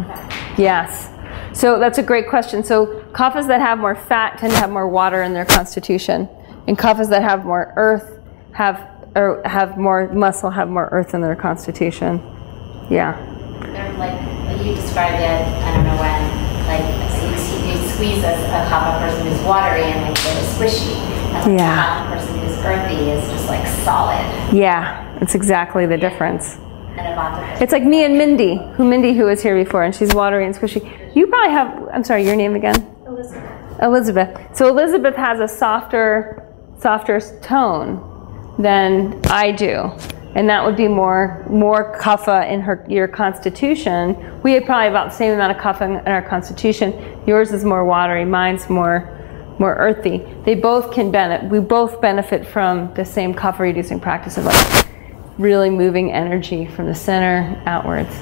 Yes. So that's a great question. So kaphas that have more fat tend to have more water in their constitution. And kaphas that have more earth have more muscle, have more earth in their constitution. Yeah. They're like you described it, I don't know when, like you squeeze a kapha person who's watery and like they're squishy. And like a kapha person who's earthy is just like solid. Yeah, it's exactly the difference. It's like me and Mindy, who was here before, and she's watery and squishy. You probably have, I'm sorry, your name again? Elizabeth. So Elizabeth has a softer tone than I do. And that would be more kapha in your constitution. We have probably about the same amount of kapha in our constitution. Yours is more watery, mine's more earthy. They both can benefit. We both benefit from the same kapha reducing practice of like really moving energy from the center outwards.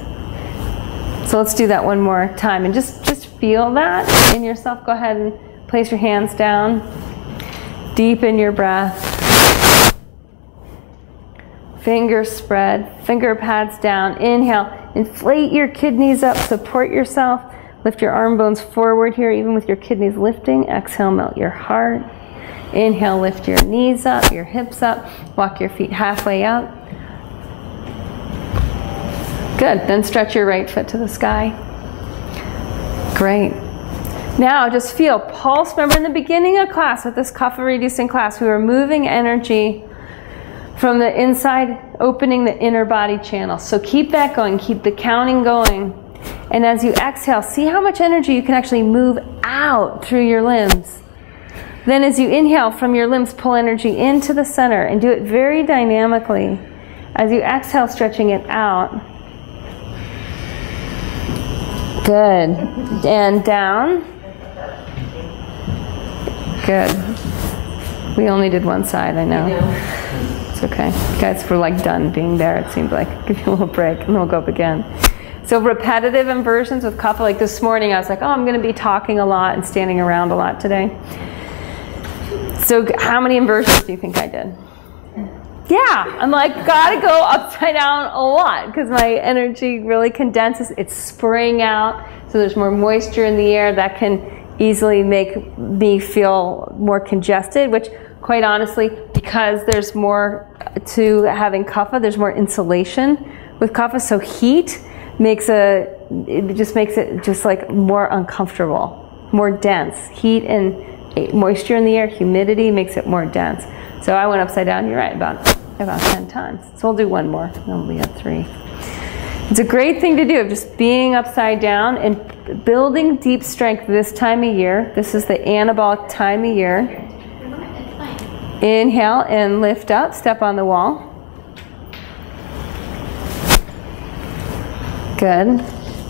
So let's do that one more time and just feel that in yourself. Go ahead and place your hands down. Deepen your breath. Fingers spread, finger pads down. Inhale, inflate your kidneys up, support yourself. Lift your arm bones forward here, even with your kidneys lifting. Exhale, melt your heart. Inhale, lift your knees up, your hips up. Walk your feet halfway up. Good, then stretch your right foot to the sky. Great. Now just feel pulse. Remember in the beginning of class, with this kapha reducing class, we were moving energy from the inside, opening the inner body channel. So keep that going, keep the counting going. And as you exhale, see how much energy you can actually move out through your limbs. Then as you inhale from your limbs, pull energy into the center and do it very dynamically. As you exhale, stretching it out. Good. And down. Good. We only did one side, I know. It's okay. You guys were like done being there, it seemed like. Give you a little break and then we'll go up again. So repetitive inversions with kapha, like this morning I was like, oh, I'm going to be talking a lot and standing around a lot today. So how many inversions do you think I did? Yeah, I'm like, gotta go upside down a lot because my energy really condenses. It's spraying out, so there's more moisture in the air that can easily make me feel more congested, which quite honestly, because there's more to having kapha, there's more insulation with kapha, so heat just makes it just like more uncomfortable, more dense. Heat and moisture in the air, humidity makes it more dense. So I went upside down, you're right, about 10 times. So we'll do one more, then we'll be at 3. It's a great thing to do, just being upside down and building deep strength this time of year. This is the anabolic time of year. Inhale and lift up, step on the wall. Good.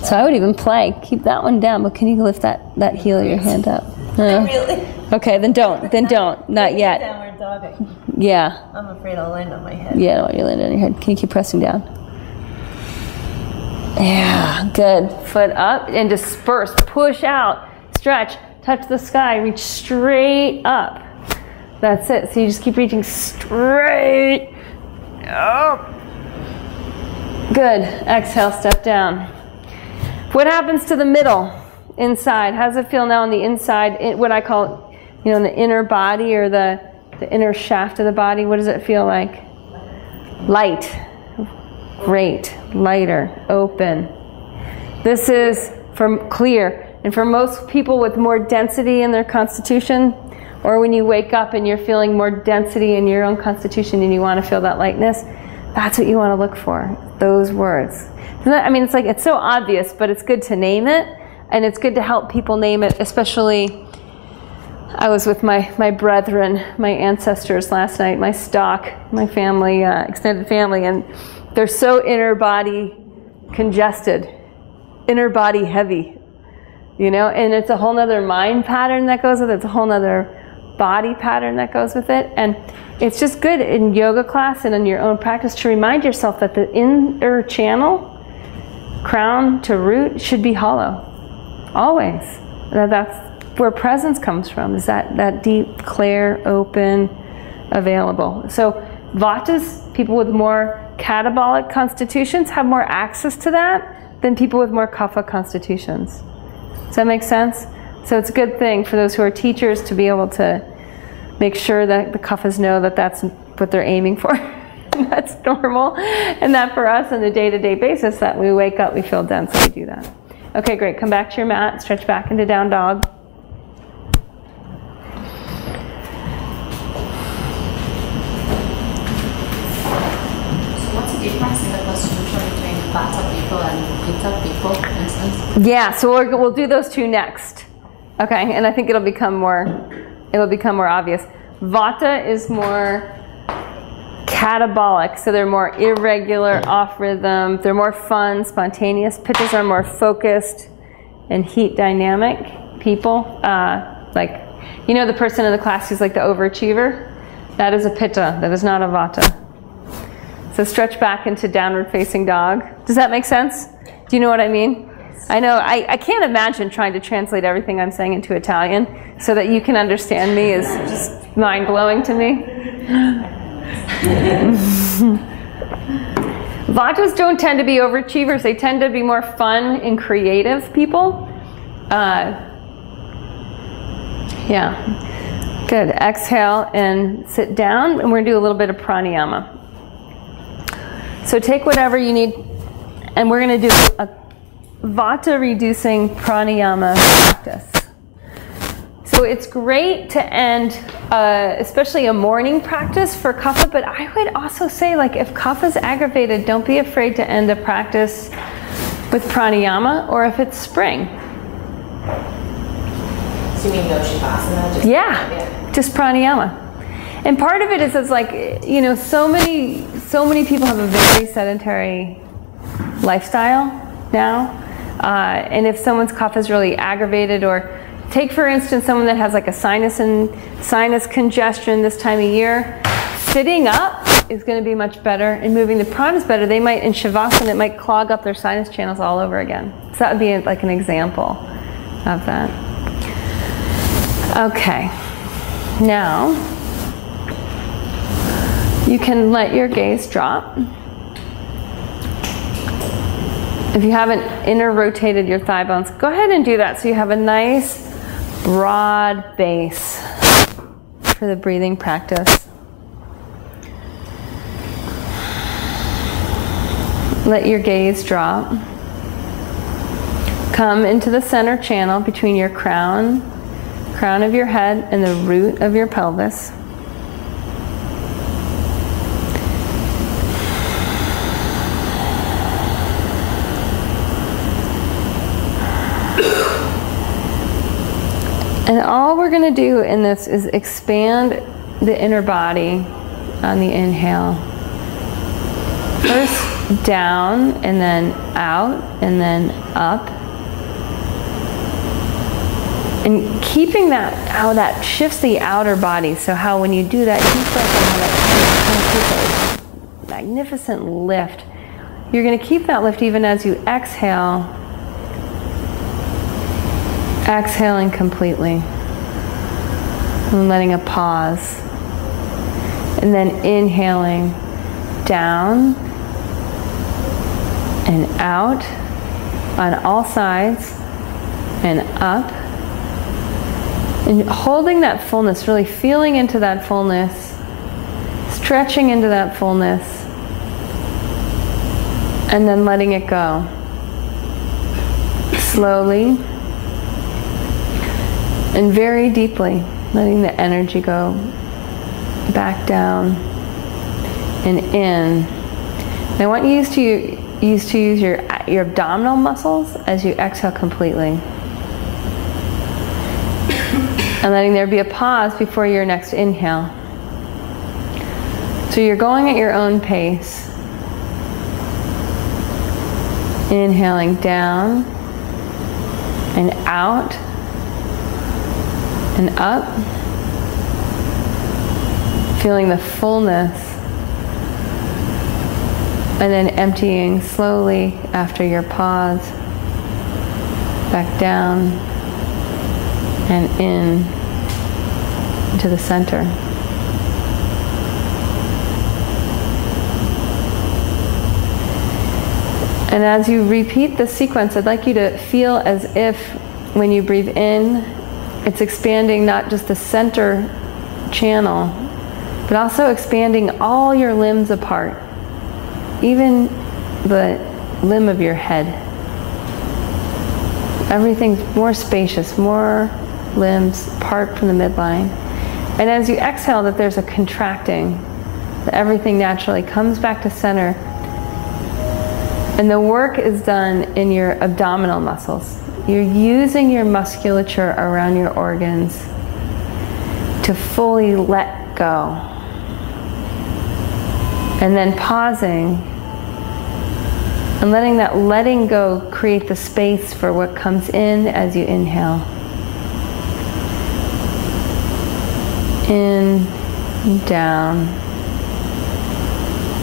So I would even play. Keep that one down, but can you lift that heel of your hand up? Really? Okay, then don't. Not yet. Downward dog. Yeah. I'm afraid I'll land on my head. Yeah, I don't want you to land on your head. Can you keep pressing down? Yeah, good. Foot up and disperse. Push out. Stretch. Touch the sky. Reach straight up. That's it. So you just keep reaching straight up. Good. Exhale, step down. What happens to the middle? Inside. How does it feel now on the inside? What I call, in the inner body or the inner shaft of the body. What does it feel like? Light. Great. Lighter. Open. This is clear. And for most people with more density in their constitution, or when you wake up and you're feeling more density in your own constitution and you want to feel that lightness, that's what you want to look for. Those words. It's so obvious, but it's good to name it. And it's good to help people name it, especially I was with my brethren, my ancestors last night, my stock, my family, extended family, and they're so inner body congested, inner body heavy, and it's a whole nother mind pattern that goes with it. It's a whole nother body pattern that goes with it. And it's just good in yoga class and in your own practice to remind yourself that the inner channel, crown to root, should be hollow. Always. That's where presence comes from, is that deep, clear, open, available. So Vatas, people with more catabolic constitutions, have more access to that than people with more kapha constitutions. Does that make sense? So it's a good thing for those who are teachers to be able to make sure that the kaphas know that that's what they're aiming for. That's normal. And that for us on a day-to-day basis, that we wake up, we feel dense, so we do that. Okay, great. Come back to your mat. Stretch back into down dog. So what's the difference in the constitution between Vata people and Pitta people, for instance? Yeah, so we'll do those two next. Okay, and I think it'll become more obvious. Vata is more catabolic, so they're more irregular, off rhythm, they're more fun, spontaneous. Pittas are more focused and heat dynamic people. The person in the class who's like the overachiever, that is a Pitta, that is not a Vata. So stretch back into downward facing dog. Does that make sense? Do you know what I mean? I know, I can't imagine trying to translate everything I'm saying into Italian so that you can understand me is just mind-blowing to me. Vatas don't tend to be overachievers. They tend to be more fun and creative people. Yeah. Good. Exhale and sit down, and we're going to do a little bit of pranayama. So take whatever you need, and we're going to do a Vata reducing pranayama practice. So it's great to end, especially a morning practice for kapha, but I would also say, if kapha's aggravated, don't be afraid to end a practice with pranayama, or if it's spring. So you mean no shavasana? Just pranayama. And part of it is so many people have a very sedentary lifestyle now, and if someone's kapha is really aggravated, or take, for instance, someone that has a sinus congestion this time of year, sitting up is going to be much better, and moving the prana is better. They might, in Shavasana, it might clog up their sinus channels all over again. So that would be like an example of that. Okay, now you can let your gaze drop. If you haven't inner rotated your thigh bones, go ahead and do that so you have a nice broad base for the breathing practice. Let your gaze drop. Come into the center channel between your crown of your head and the root of your pelvis. And all we're going to do in this is expand the inner body on the inhale. First down, and then out, and then up. And keeping that, how that shifts the outer body. So how when you do that deep breath, how that kind of takes a magnificent lift. You're going to keep that lift even as you exhale. Exhaling completely. And letting a pause. And then inhaling down and out on all sides and up. And holding that fullness, really feeling into that fullness, stretching into that fullness, and then letting it go. Slowly and very deeply, letting the energy go back down and in. And I want you to use your abdominal muscles as you exhale completely. And letting there be a pause before your next inhale. So you're going at your own pace. Inhaling down and out and up. Feeling the fullness. And then emptying slowly after your pause. Back down. And into the center. And as you repeat the sequence, I'd like you to feel as if when you breathe in, it's expanding not just the center channel, but also expanding all your limbs apart, even the limb of your head. Everything's more spacious, more limbs apart from the midline. And as you exhale, that there's a contracting, that everything naturally comes back to center. And the work is done in your abdominal muscles. You're using your musculature around your organs to fully let go. And then pausing and letting that letting go create the space for what comes in as you inhale. In, down,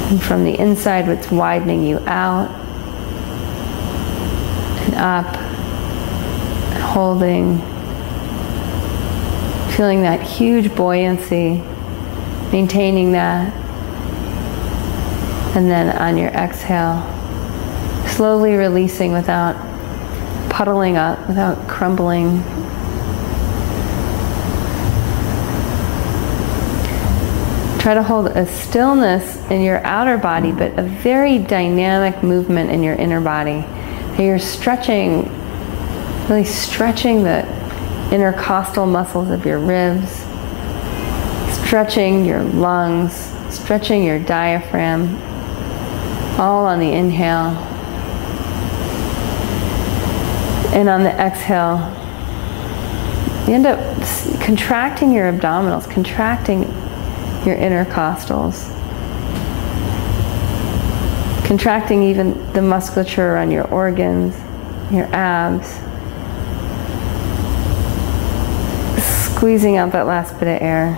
and from the inside it's widening you out, and up, and holding, feeling that huge buoyancy, maintaining that, and then on your exhale, slowly releasing without puddling up, without crumbling. Try to hold a stillness in your outer body, but a very dynamic movement in your inner body. And you're stretching, really stretching the intercostal muscles of your ribs, stretching your lungs, stretching your diaphragm, all on the inhale. And on the exhale, you end up contracting your abdominals, contracting your intercostals, contracting even the musculature around your organs, your abs, squeezing out that last bit of air.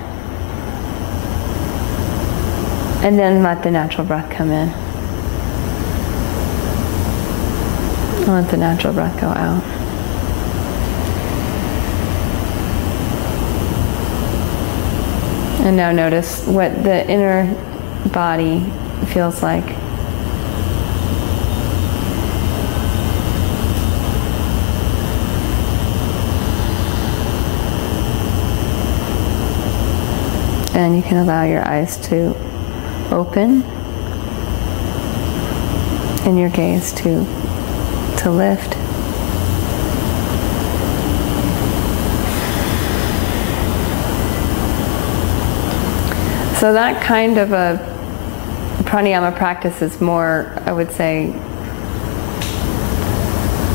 And then let the natural breath come in. Let the natural breath go out. And now notice what the inner body feels like. And you can allow your eyes to open and your gaze to lift. So that kind of a pranayama practice is more, I would say,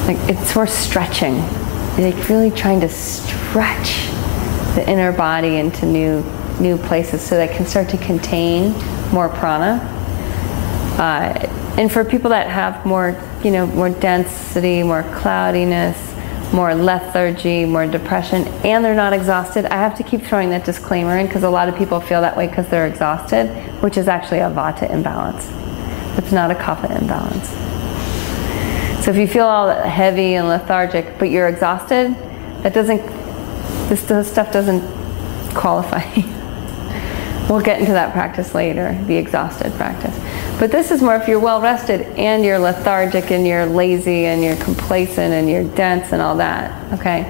like it's more stretching. Like really trying to stretch the inner body into new places so that it can start to contain more prana. And for people that have more, more density, more cloudiness, more lethargy, more depression, and they're not exhausted, I have to keep throwing that disclaimer in because a lot of people feel that way because they're exhausted, which is actually a vata imbalance. It's not a kapha imbalance. So if you feel all heavy and lethargic, but you're exhausted, this stuff doesn't qualify. We'll get into that practice later, the exhausted practice. But this is more if you're well rested and you're lethargic and you're lazy and you're complacent and you're dense and all that, okay?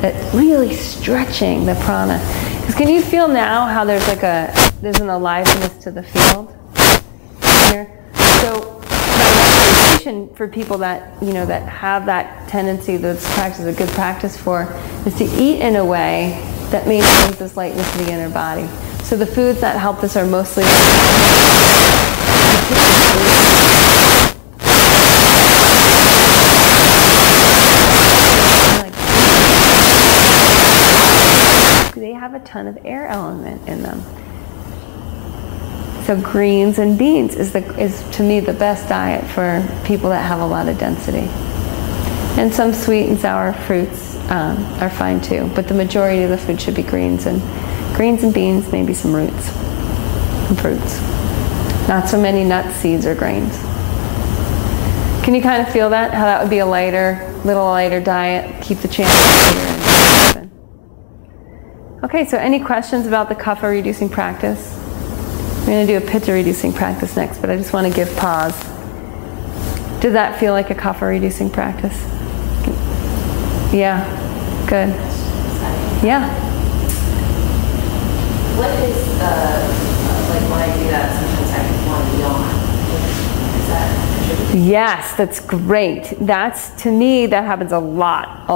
That really stretching the prana. Because can you feel now how there's an aliveness to the field here? So my recommendation for people that, that have that tendency, this practice is a good practice for, is to eat in a way that maintains this lightness of the inner body. So the foods that help this are mostly they have a ton of air element in them. So greens and beans is to me the best diet for people that have a lot of density. And some sweet and sour fruits are fine too, but the majority of the food should be greens and beans, maybe some roots and fruits. Not so many nuts, seeds, or grains. Can you kind of feel that? How that would be a little lighter diet? Keep the channel open. Okay, so any questions about the kapha reducing practice? I'm going to do a pitta reducing practice next, but I just want to give pause. Did that feel like a kapha reducing practice? Yeah, good. Yeah. What is like when I do that, sometimes I want to yawn. Is that contributing? Yes, that's great. To me, that happens a lot.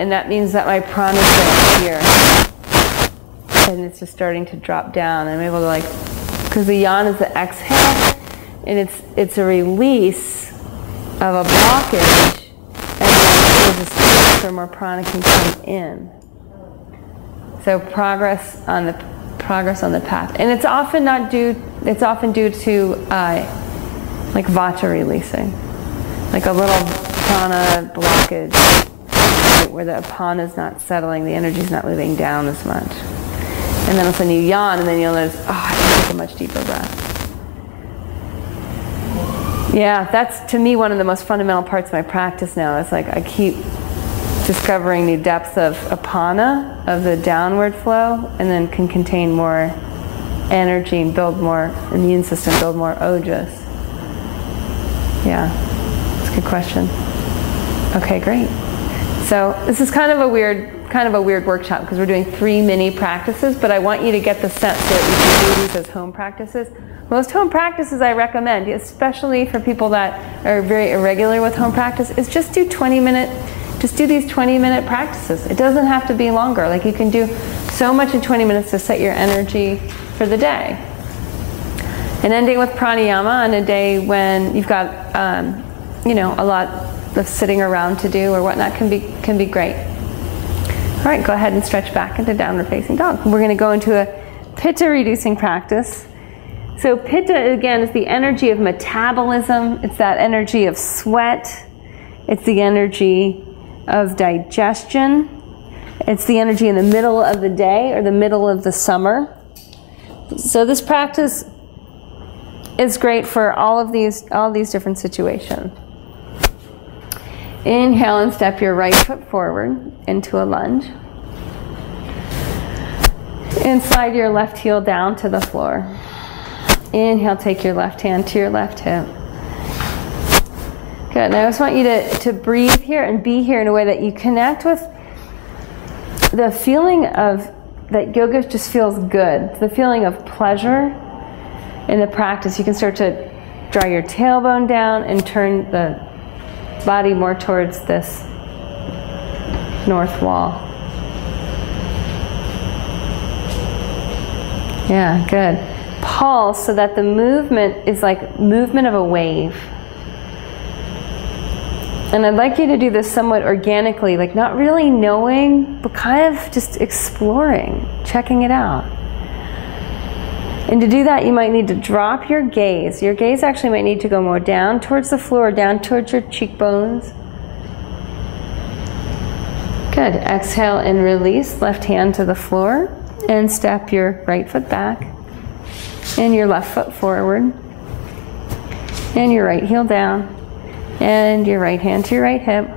And that means that my prana is right here. And it's just starting to drop down. I'm able to because the yawn is the exhale, and it's a release of a blockage, and then there's a space where more prana can come in. So progress on the path, and it's often due to like vata releasing, like a little prana blockage, right, where the apana is not settling, the energy is not moving down as much, and then all of a sudden you yawn, and then you'll notice, I can take a much deeper breath. Yeah, that's to me one of the most fundamental parts of my practice now. It's like I keep discovering new depths of apana, of the downward flow, and then can contain more energy and build more immune system, build more ojas. Yeah, that's a good question. Okay, great. So this is kind of a weird workshop because we're doing 3 mini practices, but I want you to get the sense that you can do these as home practices. Most home practices I recommend, especially for people that are very irregular with home practice, is just do these 20-minute practices. It doesn't have to be longer. Like you can do so much in 20 minutes to set your energy for the day. And ending with pranayama on a day when you've got, a lot of sitting around to do or whatnot can be great. All right, go ahead and stretch back into downward facing dog. We're going to go into a pitta reducing practice. So pitta, again, is the energy of metabolism. It's that energy of sweat. It's the energy of digestion. It's the energy in the middle of the day or the middle of the summer. So this practice is great for all these different situations. Inhale and step your right foot forward into a lunge. And slide your left heel down to the floor. Inhale, take your left hand to your left hip. Good, and I just want you to breathe here and be here in a way that you connect with the feeling of that yoga just feels good, the feeling of pleasure in the practice. You can start to draw your tailbone down and turn the body more towards this north wall. Yeah, good. Pulse so that the movement is like movement of a wave. And I'd like you to do this somewhat organically, like not really knowing, but kind of just exploring, checking it out. And to do that, you might need to drop your gaze. Your gaze actually might need to go more down towards the floor, down towards your cheekbones. Good. Exhale and release. Left hand to the floor. And step your right foot back. And your left foot forward. And your right heel down. And your right hand to your right hip.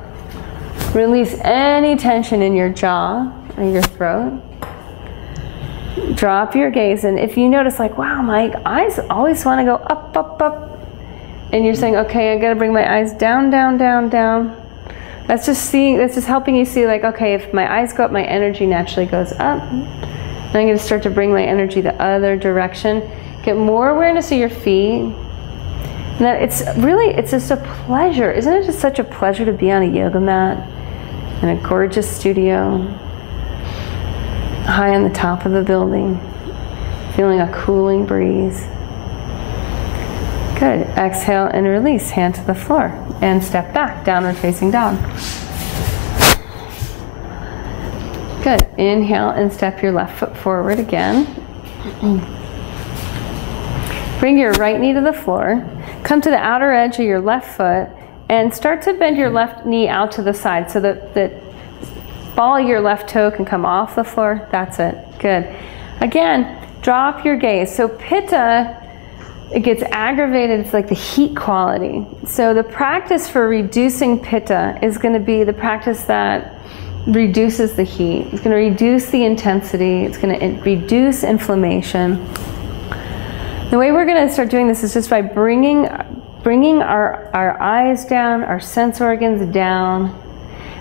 Release any tension in your jaw or your throat. Drop your gaze, and if you notice like, wow, my eyes always want to go up, up, up, and you're saying, okay, I got to bring my eyes down, down, down, down. That's just helping you see like, okay, if my eyes go up, my energy naturally goes up. And I'm going to start to bring my energy the other direction. Get more awareness of your feet. And that it's just a pleasure. Isn't it just such a pleasure to be on a yoga mat in a gorgeous studio? High on the top of the building, feeling a cooling breeze. Good. Exhale and release. Hand to the floor and step back, downward facing dog. Good. Inhale and step your left foot forward again. Bring your right knee to the floor. Come to the outer edge of your left foot and start to bend your left knee out to the side so that ball of your left toe can come off the floor. That's it. Good. Again, drop your gaze. So pitta, it gets aggravated. It's like the heat quality. So the practice for reducing pitta is going to be the practice that reduces the heat. It's going to reduce the intensity. It's going to reduce inflammation. The way we're going to start doing this is just by bringing our eyes down, our sense organs down.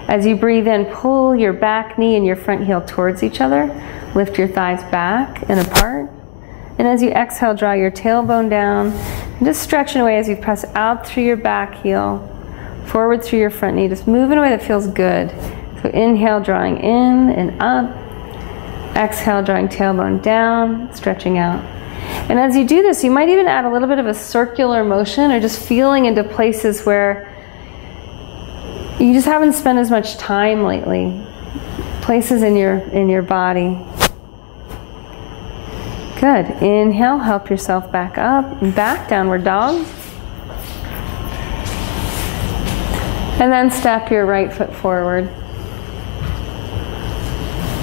As you breathe in, pull your back knee and your front heel towards each other. Lift your thighs back and apart. And as you exhale, draw your tailbone down. And just stretch in a way as you press out through your back heel, forward through your front knee. Just move in a way that feels good. So inhale, drawing in and up. Exhale, drawing tailbone down, stretching out. And as you do this, you might even add a little bit of a circular motion or just feeling into places where you just haven't spent as much time lately. Places in your body. Good. Inhale, help yourself back up and back, downward dog. And then step your right foot forward.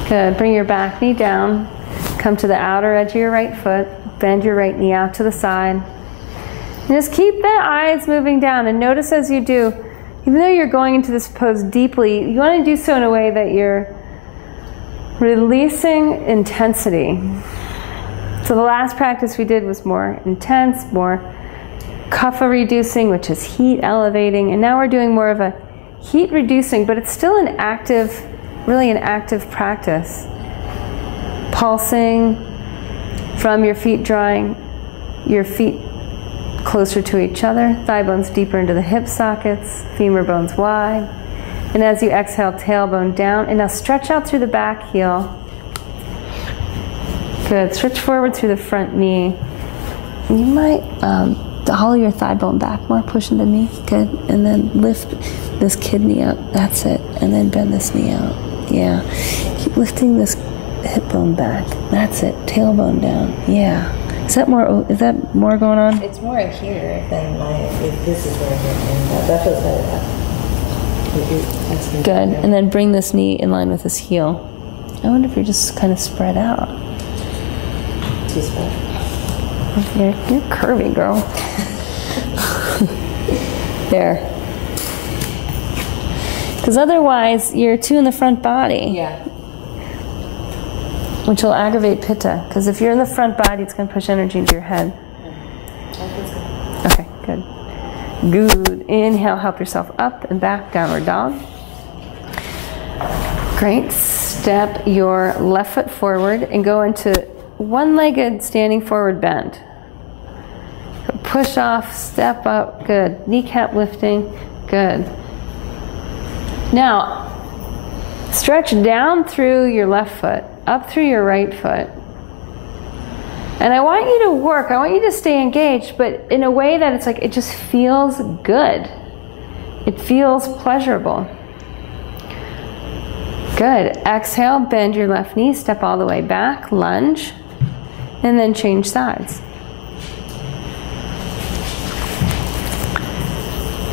Good. Bring your back knee down. Come to the outer edge of your right foot. Bend your right knee out to the side. And just keep the eyes moving down and notice as you do, even though you're going into this pose deeply, you want to do so in a way that you're releasing intensity. So the last practice we did was more intense, more kapha reducing, which is heat elevating, and now we're doing more of a heat reducing, but it's still an active, really an active practice. Pulsing from your feet, drawing your feet closer to each other, thigh bones deeper into the hip sockets, femur bones wide. And as you exhale, tailbone down. And now stretch out through the back heel. Good. Stretch forward through the front knee. And you might hollow your thigh bone back more, push into the knee. Good. And then lift this kidney up. That's it. And then bend this knee out. Yeah. Keep lifting this hip bone back. That's it. Tailbone down. Yeah. Is that more going on? It's more here than this is where I that feels better. Good. And then bring this knee in line with this heel. I wonder if you're just kind of spread out. Too spread. You're curvy, girl. There. Because otherwise, you're too in the front body. Yeah. Which will aggravate pitta. Because if you're in the front body, it's going to push energy into your head. Okay, good. Good. Inhale, help yourself up and back, downward dog. Great. Step your left foot forward and go into one-legged standing forward bend. Push off, step up, good. Kneecap lifting, good. Now, stretch down through your left foot, up through your right foot. And I want you to work, I want you to stay engaged, but in a way that it's like it just feels good. It feels pleasurable. Good. Exhale, bend your left knee, step all the way back, lunge, and then change sides.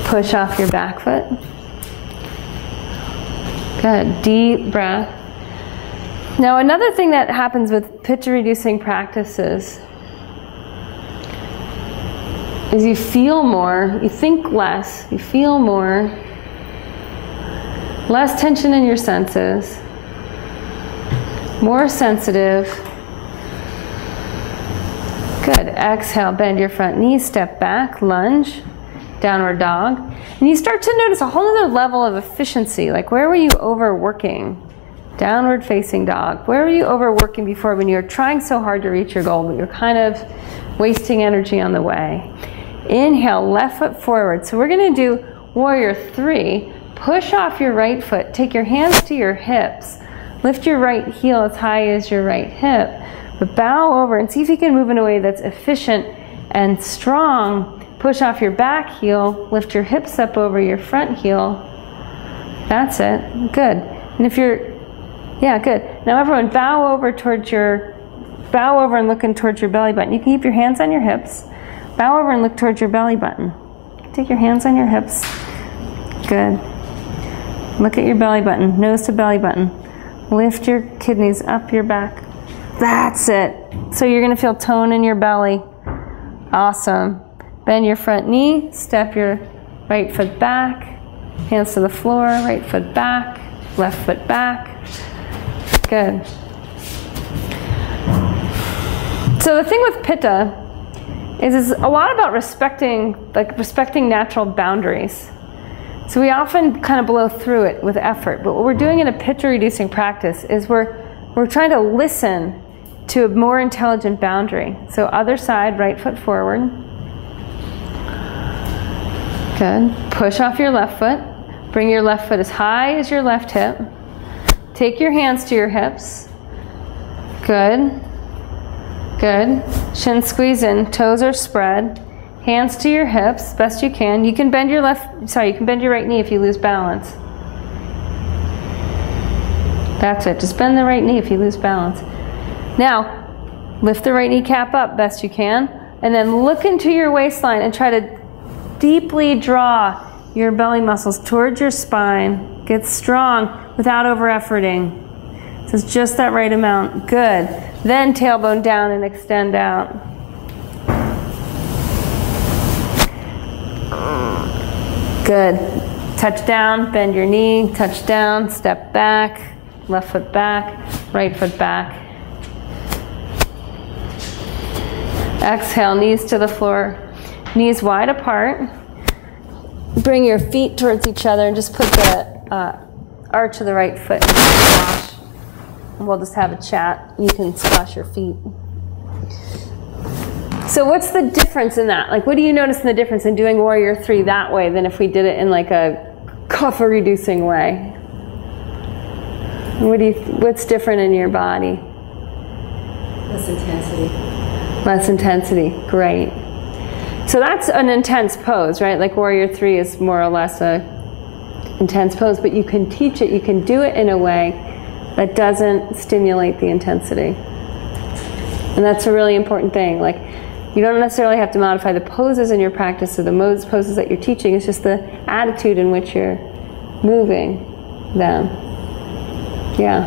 Push off your back foot. Good. Deep breath. Now, another thing that happens with pitta reducing practices is you feel more, you think less, you feel more, less tension in your senses, more sensitive. Good. Exhale, bend your front knee, step back, lunge, downward dog. And you start to notice a whole other level of efficiency. Like, where were you overworking? Downward facing dog. Where were you overworking before when you were trying so hard to reach your goal, but you're kind of wasting energy on the way? Inhale, left foot forward. So we're going to do warrior 3. Push off your right foot. Take your hands to your hips. Lift your right heel as high as your right hip. But bow over and see if you can move in a way that's efficient and strong. Push off your back heel. Lift your hips up over your front heel. That's it. Good. And if you're, yeah, good. Now everyone, bow over and looking towards your belly button. You can keep your hands on your hips. Bow over and look towards your belly button. Take your hands on your hips. Good. Look at your belly button, nose to belly button. Lift your kidneys up your back. That's it. So you're going to feel tone in your belly. Awesome. Bend your front knee, step your right foot back, hands to the floor, right foot back, left foot back. Good. So the thing with pitta is a lot about respecting natural boundaries. So we often kind of blow through it with effort, but what we're doing in a pitta reducing practice is we're trying to listen to a more intelligent boundary. So other side, right foot forward. Good. Push off your left foot. Bring your left foot as high as your left hip. Take your hands to your hips. Good. Good. Shin squeeze in, toes are spread. Hands to your hips, best you can. You can bend your you can bend your right knee if you lose balance. That's it. Just bend the right knee if you lose balance. Now, lift the right kneecap up best you can, and then look into your waistline and try to deeply draw your belly muscles towards your spine. Get strong without over-efforting. So it's just that right amount. Good. Then tailbone down and extend out. Good. Touch down, bend your knee, touch down, step back, left foot back, right foot back. Exhale, knees to the floor, knees wide apart. Bring your feet towards each other and just put the arch of the right foot in the squash. And we'll just have a chat. You can squash your feet. So what's the difference in that? Like, what do you notice in the difference in doing warrior 3 that way than if we did it in like a kapha reducing way? What's different in your body? Less intensity. Less intensity, great. So that's an intense pose, right? Like warrior 3 is more or less a intense pose, but you can teach it, you can do it in a way that doesn't stimulate the intensity. And that's a really important thing. Like, you don't necessarily have to modify the poses in your practice or the poses that you're teaching. It's just the attitude in which you're moving them. Yeah.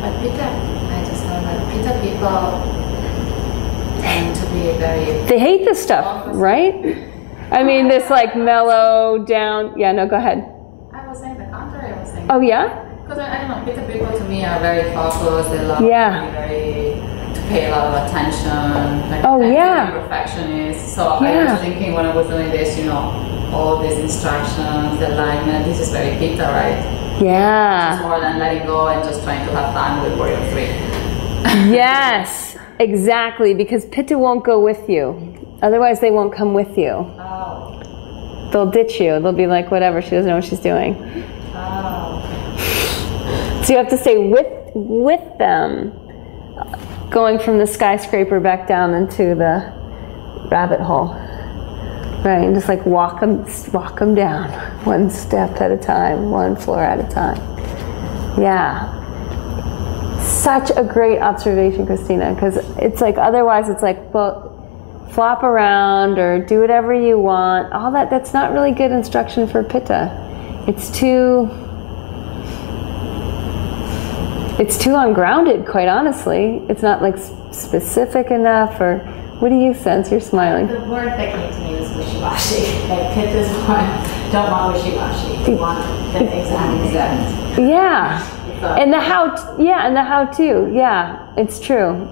But Pitta, I just know that Pitta people and to be very... They hate this stuff, right? I mean, this like mellow down. Yeah, no, go ahead. I was saying the contrary. I was saying... Oh, yeah? Because I don't know, Pitta people to me are very focused. They love to pay a lot of attention. Like, oh, yeah. Perfectionist. So I was thinking when I was doing this, all these instructions, the alignment, this is very Pitta, right? Yeah. It's more than letting go and just trying to have fun with Warrior 3. Yes, exactly, because Pitta won't go with you. Otherwise, they won't come with you. Oh. They'll ditch you. They'll be like, whatever, she doesn't know what she's doing. Oh. So you have to stay with them, going from the skyscraper back down into the rabbit hole. Right, and just like walk them down, one step at a time, one floor at a time. Yeah. Such a great observation, Christina, because it's like, otherwise it's like, well, flop around or do whatever you want. All that's not really good instruction for Pitta. It's too ungrounded, quite honestly. It's not like specific enough, or what do you sense? You're smiling. The word that came to me was wishy-washy. Like Pitta's don't want wishy-washy. They want the exact. Yeah. And the how to. Yeah, it's true.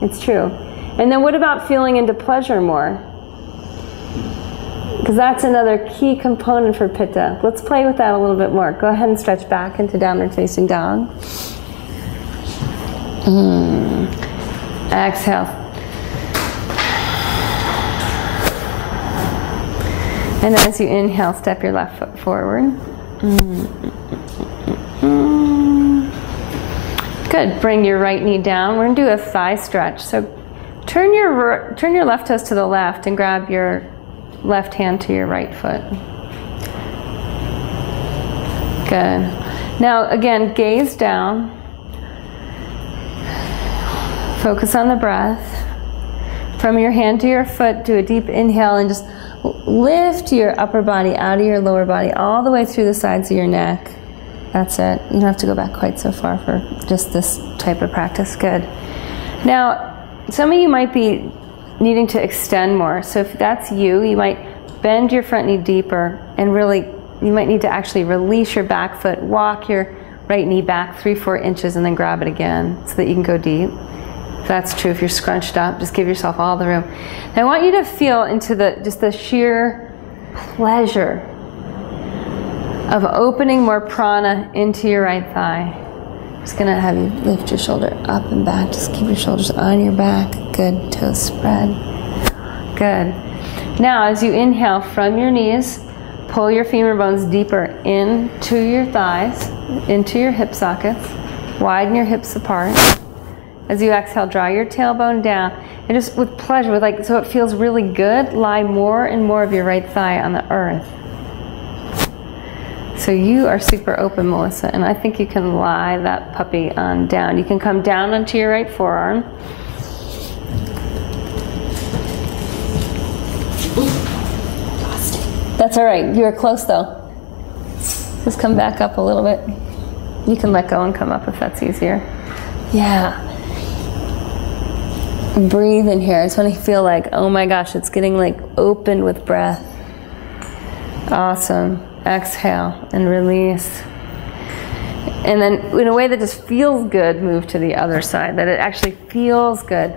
It's true. And then what about feeling into pleasure more? Because that's another key component for Pitta. Let's play with that a little bit more. Go ahead and stretch back into downward facing dog. Exhale. And as you inhale, step your left foot forward. Good. Bring your right knee down. We're going to do a thigh stretch. So turn your left toes to the left and grab your left hand to your right foot. Good. Now again, gaze down. Focus on the breath. From your hand to your foot, do a deep inhale and just lift your upper body out of your lower body all the way through the sides of your neck. That's it. You don't have to go back quite so far for just this type of practice. Good. Now, some of you might be needing to extend more. So if that's you, you might bend your front knee deeper and really, you might need to actually release your back foot, walk your right knee back 3-4 inches and then grab it again so that you can go deep. If that's true, if you're scrunched up, just give yourself all the room. Now I want you to feel into just the sheer pleasure of opening more prana into your right thigh. Just gonna have you lift your shoulder up and back. Just keep your shoulders on your back. Good, toes spread. Good. Now as you inhale from your knees, pull your femur bones deeper into your thighs, into your hip sockets. Widen your hips apart. As you exhale, draw your tailbone down. And just with pleasure, so it feels really good, lie more and more of your right thigh on the earth. So you are super open, Melissa, and I think you can lie that puppy on down. You can come down onto your right forearm. That's all right. You were close, though. Just come back up a little bit. You can let go and come up if that's easier. Yeah. Breathe in here. I just want to feel like, oh my gosh, it's getting open with breath. Awesome. Exhale and release. And then in a way that just feels good, move to the other side, that it actually feels good.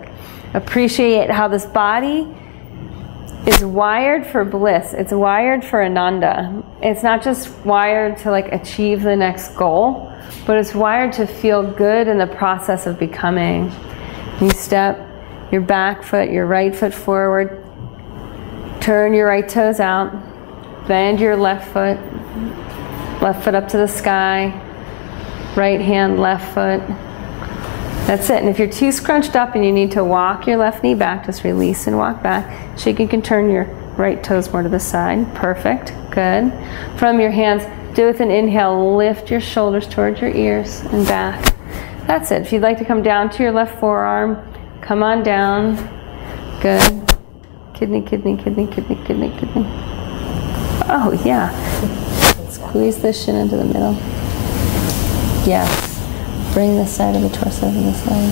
Appreciate how this body is wired for bliss. It's wired for Ananda. It's not just wired to achieve the next goal, but it's wired to feel good in the process of becoming. You step your back foot, your right foot forward, turn your right toes out, bend your left foot up to the sky, right hand, left foot. That's it. And if you're too scrunched up and you need to walk your left knee back, just release and walk back. So you can turn your right toes more to the side. Perfect. Good. From your hands, do with an inhale, lift your shoulders towards your ears and back. That's it. If you'd like to come down to your left forearm, come on down. Good. Kidney, kidney, kidney, kidney, kidney, kidney. Oh, yeah. Squeeze the shin into the middle. Yes. Bring the side of the torso to the side.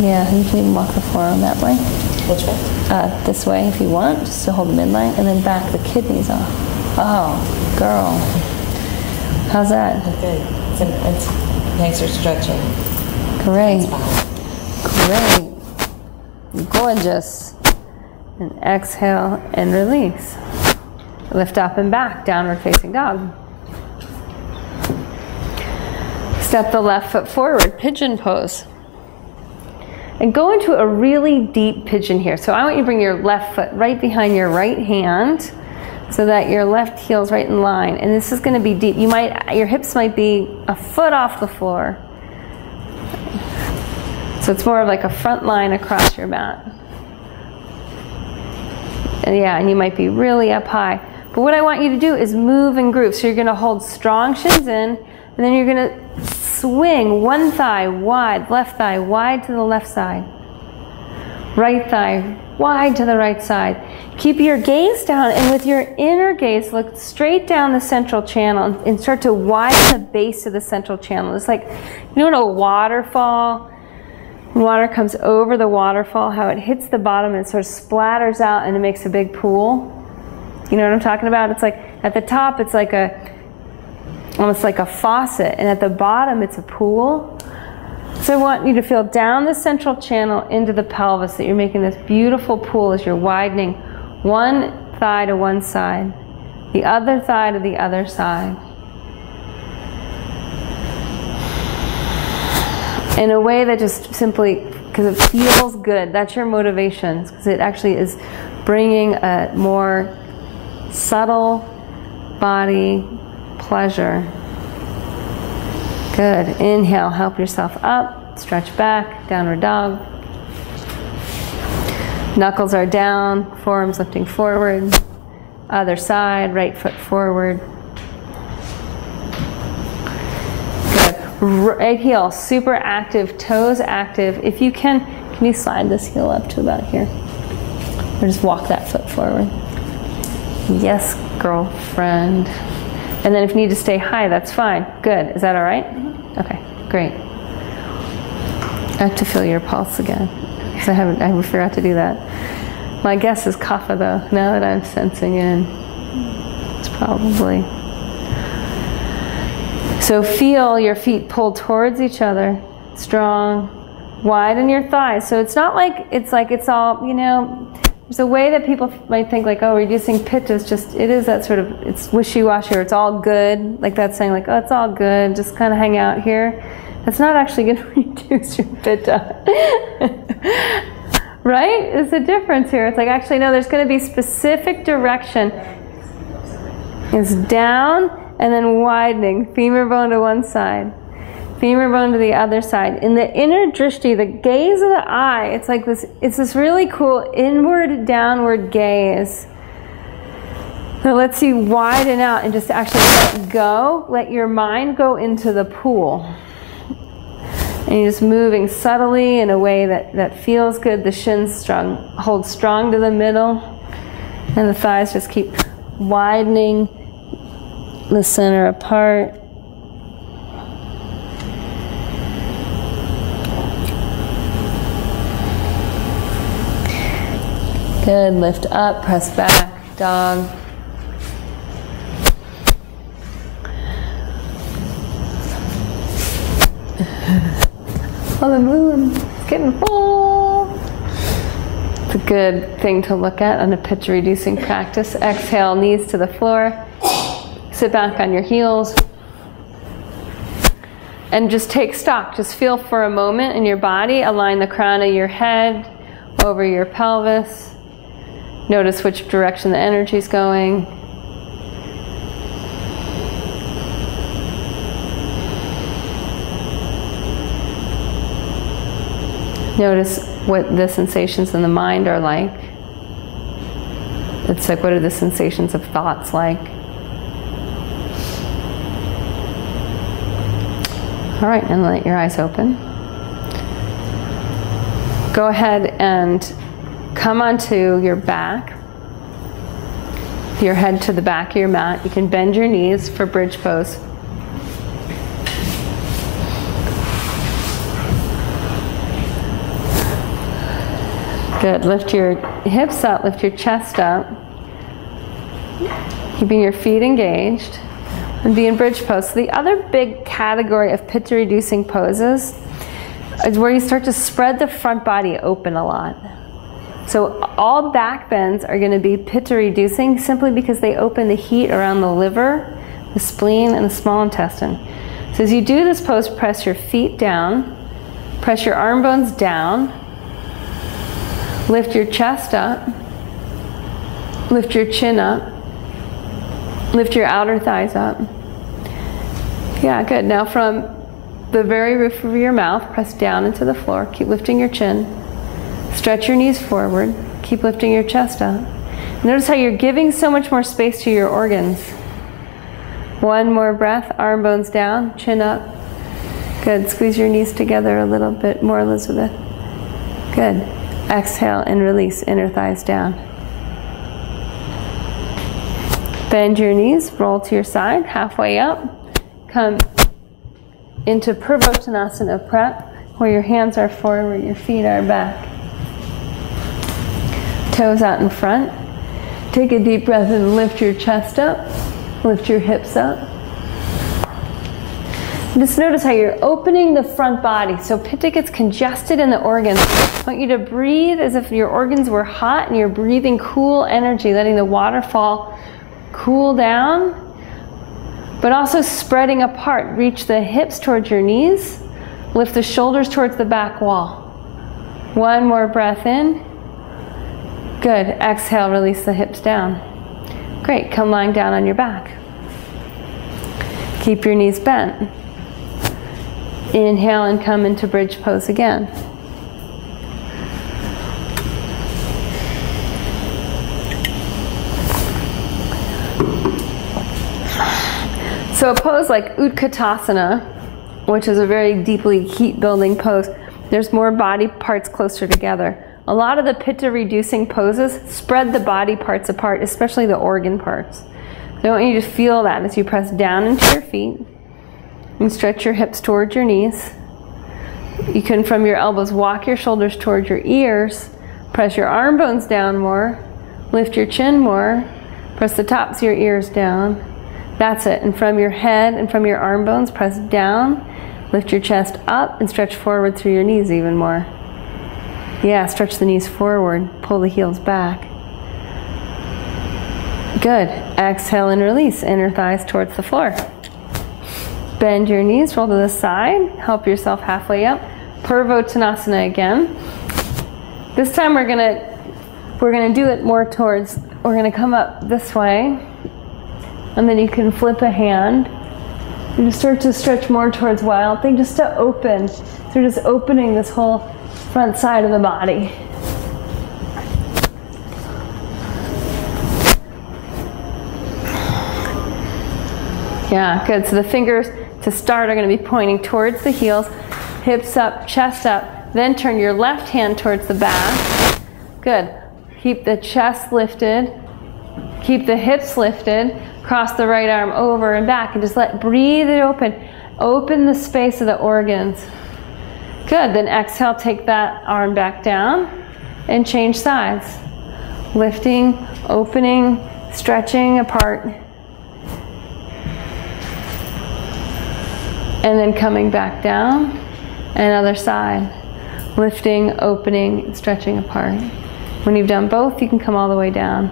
Yeah, you can even walk the forearm that way. Which way? This way if you want, just to hold the midline, and then back the kidneys off. Oh, girl. How's that? Good. It's nicer stretching. Great. Great. Gorgeous. And exhale and release. Lift up and back, downward facing dog. Step the left foot forward, pigeon pose. And go into a really deep pigeon here. So I want you to bring your left foot right behind your right hand so that your left heel's right in line. And this is going to be deep. Your hips might be a foot off the floor. So it's more of like a front line across your mat. And you might be really up high. But what I want you to do is move and groove. So you're going to hold strong shins in, and then you're going to swing one thigh wide, left thigh wide to the left side. Right thigh wide to the right side. Keep your gaze down, and with your inner gaze, look straight down the central channel and start to widen the base of the central channel. It's like, you know, in a waterfall, when water comes over the waterfall, how it hits the bottom and it sort of splatters out and it makes a big pool. You know what I'm talking about? It's like at the top, it's like almost like a faucet, and at the bottom, it's a pool. So I want you to feel down the central channel into the pelvis, that you're making this beautiful pool as you're widening one thigh to one side, the other thigh to the other side. In a way that just simply, because it feels good, that's your motivation, because it actually is bringing a more subtle body pleasure. Good. Inhale, help yourself up, stretch back, downward dog. Knuckles are down, forearms lifting forward. Other side, right foot forward. Good. Right heel, super active, toes active. If you can you slide this heel up to about here? Or just walk that foot forward. Yes, girlfriend. And then if you need to stay high, that's fine. Good. Is that all right? Okay, great. I have to feel your pulse again. Because I forgot to do that. My guess is kapha though, now that I'm sensing in. It's probably. So feel your feet pull towards each other. Strong. Widen your thighs. So it's not like it's all, you know, there's a way that people might think like, oh, reducing pitta is just, it is that sort of, it's wishy-washy, or it's all good. Like that's saying like, oh, it's all good, just kind of hang out here. That's not actually going to reduce your pitta. Right? There's a difference here. It's like, actually, no, there's going to be specific direction. It's down and then widening. Femur bone to one side. Femur bone to the other side. In the inner drishti, the gaze of the eye, it's like this, it's this really cool inward, downward gaze that lets you widen out and just actually let go, let your mind go into the pool. And you're just moving subtly in a way that feels good. The shins strong, hold strong to the middle, and the thighs just keep widening the center apart. Good, lift up, press back, dog. Oh, the moon is getting full. It's a good thing to look at on a pitta reducing practice. Exhale, knees to the floor. Sit back on your heels. And just take stock. Just feel for a moment in your body. Align the crown of your head over your pelvis. Notice which direction the energy is going. Notice what the sensations in the mind are like. It's like, what are the sensations of thoughts like? All right, and let your eyes open. Go ahead and come onto your back, your head to the back of your mat. You can bend your knees for bridge pose. Good. Lift your hips up, lift your chest up. Keeping your feet engaged. And be in bridge pose. So the other big category of pitta reducing poses is where you start to spread the front body open a lot. So all back bends are going to be pitta reducing simply because they open the heat around the liver, the spleen, and the small intestine. So as you do this pose, press your feet down, press your arm bones down, lift your chest up, lift your chin up, lift your outer thighs up. Yeah, good. Now from the very roof of your mouth, press down into the floor. Keep lifting your chin. Stretch your knees forward. Keep lifting your chest up. Notice how you're giving so much more space to your organs. One more breath. Arm bones down, chin up. Good. Squeeze your knees together a little bit more, Elizabeth. Good. Exhale and release. Inner thighs down. Bend your knees. Roll to your side. Halfway up. Come into Purvottanasana prep, where your hands are forward, your feet are back. Toes out in front. Take a deep breath and lift your chest up. Lift your hips up. Just notice how you're opening the front body. So pitta gets congested in the organs. I want you to breathe as if your organs were hot and you're breathing cool energy, letting the waterfall cool down, but also spreading apart. Reach the hips towards your knees. Lift the shoulders towards the back wall. One more breath in. Good. Exhale, release the hips down. Great. Come lying down on your back. Keep your knees bent. Inhale and come into bridge pose again. So a pose like Utkatasana, which is a very deeply heat-building pose, there's more body parts closer together. A lot of the pitta reducing poses spread the body parts apart, especially the organ parts. So I want you to feel that as you press down into your feet and stretch your hips towards your knees. You can, from your elbows, walk your shoulders towards your ears, press your arm bones down more, lift your chin more, press the tops of your ears down. That's it. And from your head and from your arm bones, press down, lift your chest up, and stretch forward through your knees even more. Yeah, stretch the knees forward, pull the heels back. Good. Exhale and release. Inner thighs towards the floor. Bend your knees, roll to the side, help yourself halfway up. Purvottanasana again. This time we're gonna do it more towards, we're gonna come up this way, and then you can flip a hand and just start to stretch more towards Wild Thing, just to open. So you're just opening this whole front side of the body. Yeah, good. So the fingers to start are going to be pointing towards the heels, hips up, chest up, then turn your left hand towards the back. Good. Keep the chest lifted, keep the hips lifted, cross the right arm over and back, and just breathe it open. Open the space of the organs. Good. Then exhale, take that arm back down and change sides. Lifting, opening, stretching apart. And then coming back down, and other side. Lifting, opening, stretching apart. When you've done both, you can come all the way down.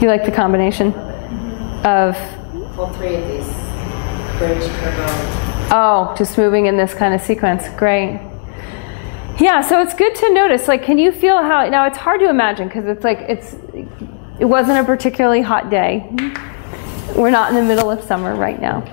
You like the combination of? All three of these. Bridge, purvo. Oh, just moving in this kind of sequence. Great. Yeah, so it's good to notice, can you feel how, now it's hard to imagine because it wasn't a particularly hot day. We're not in the middle of summer right now.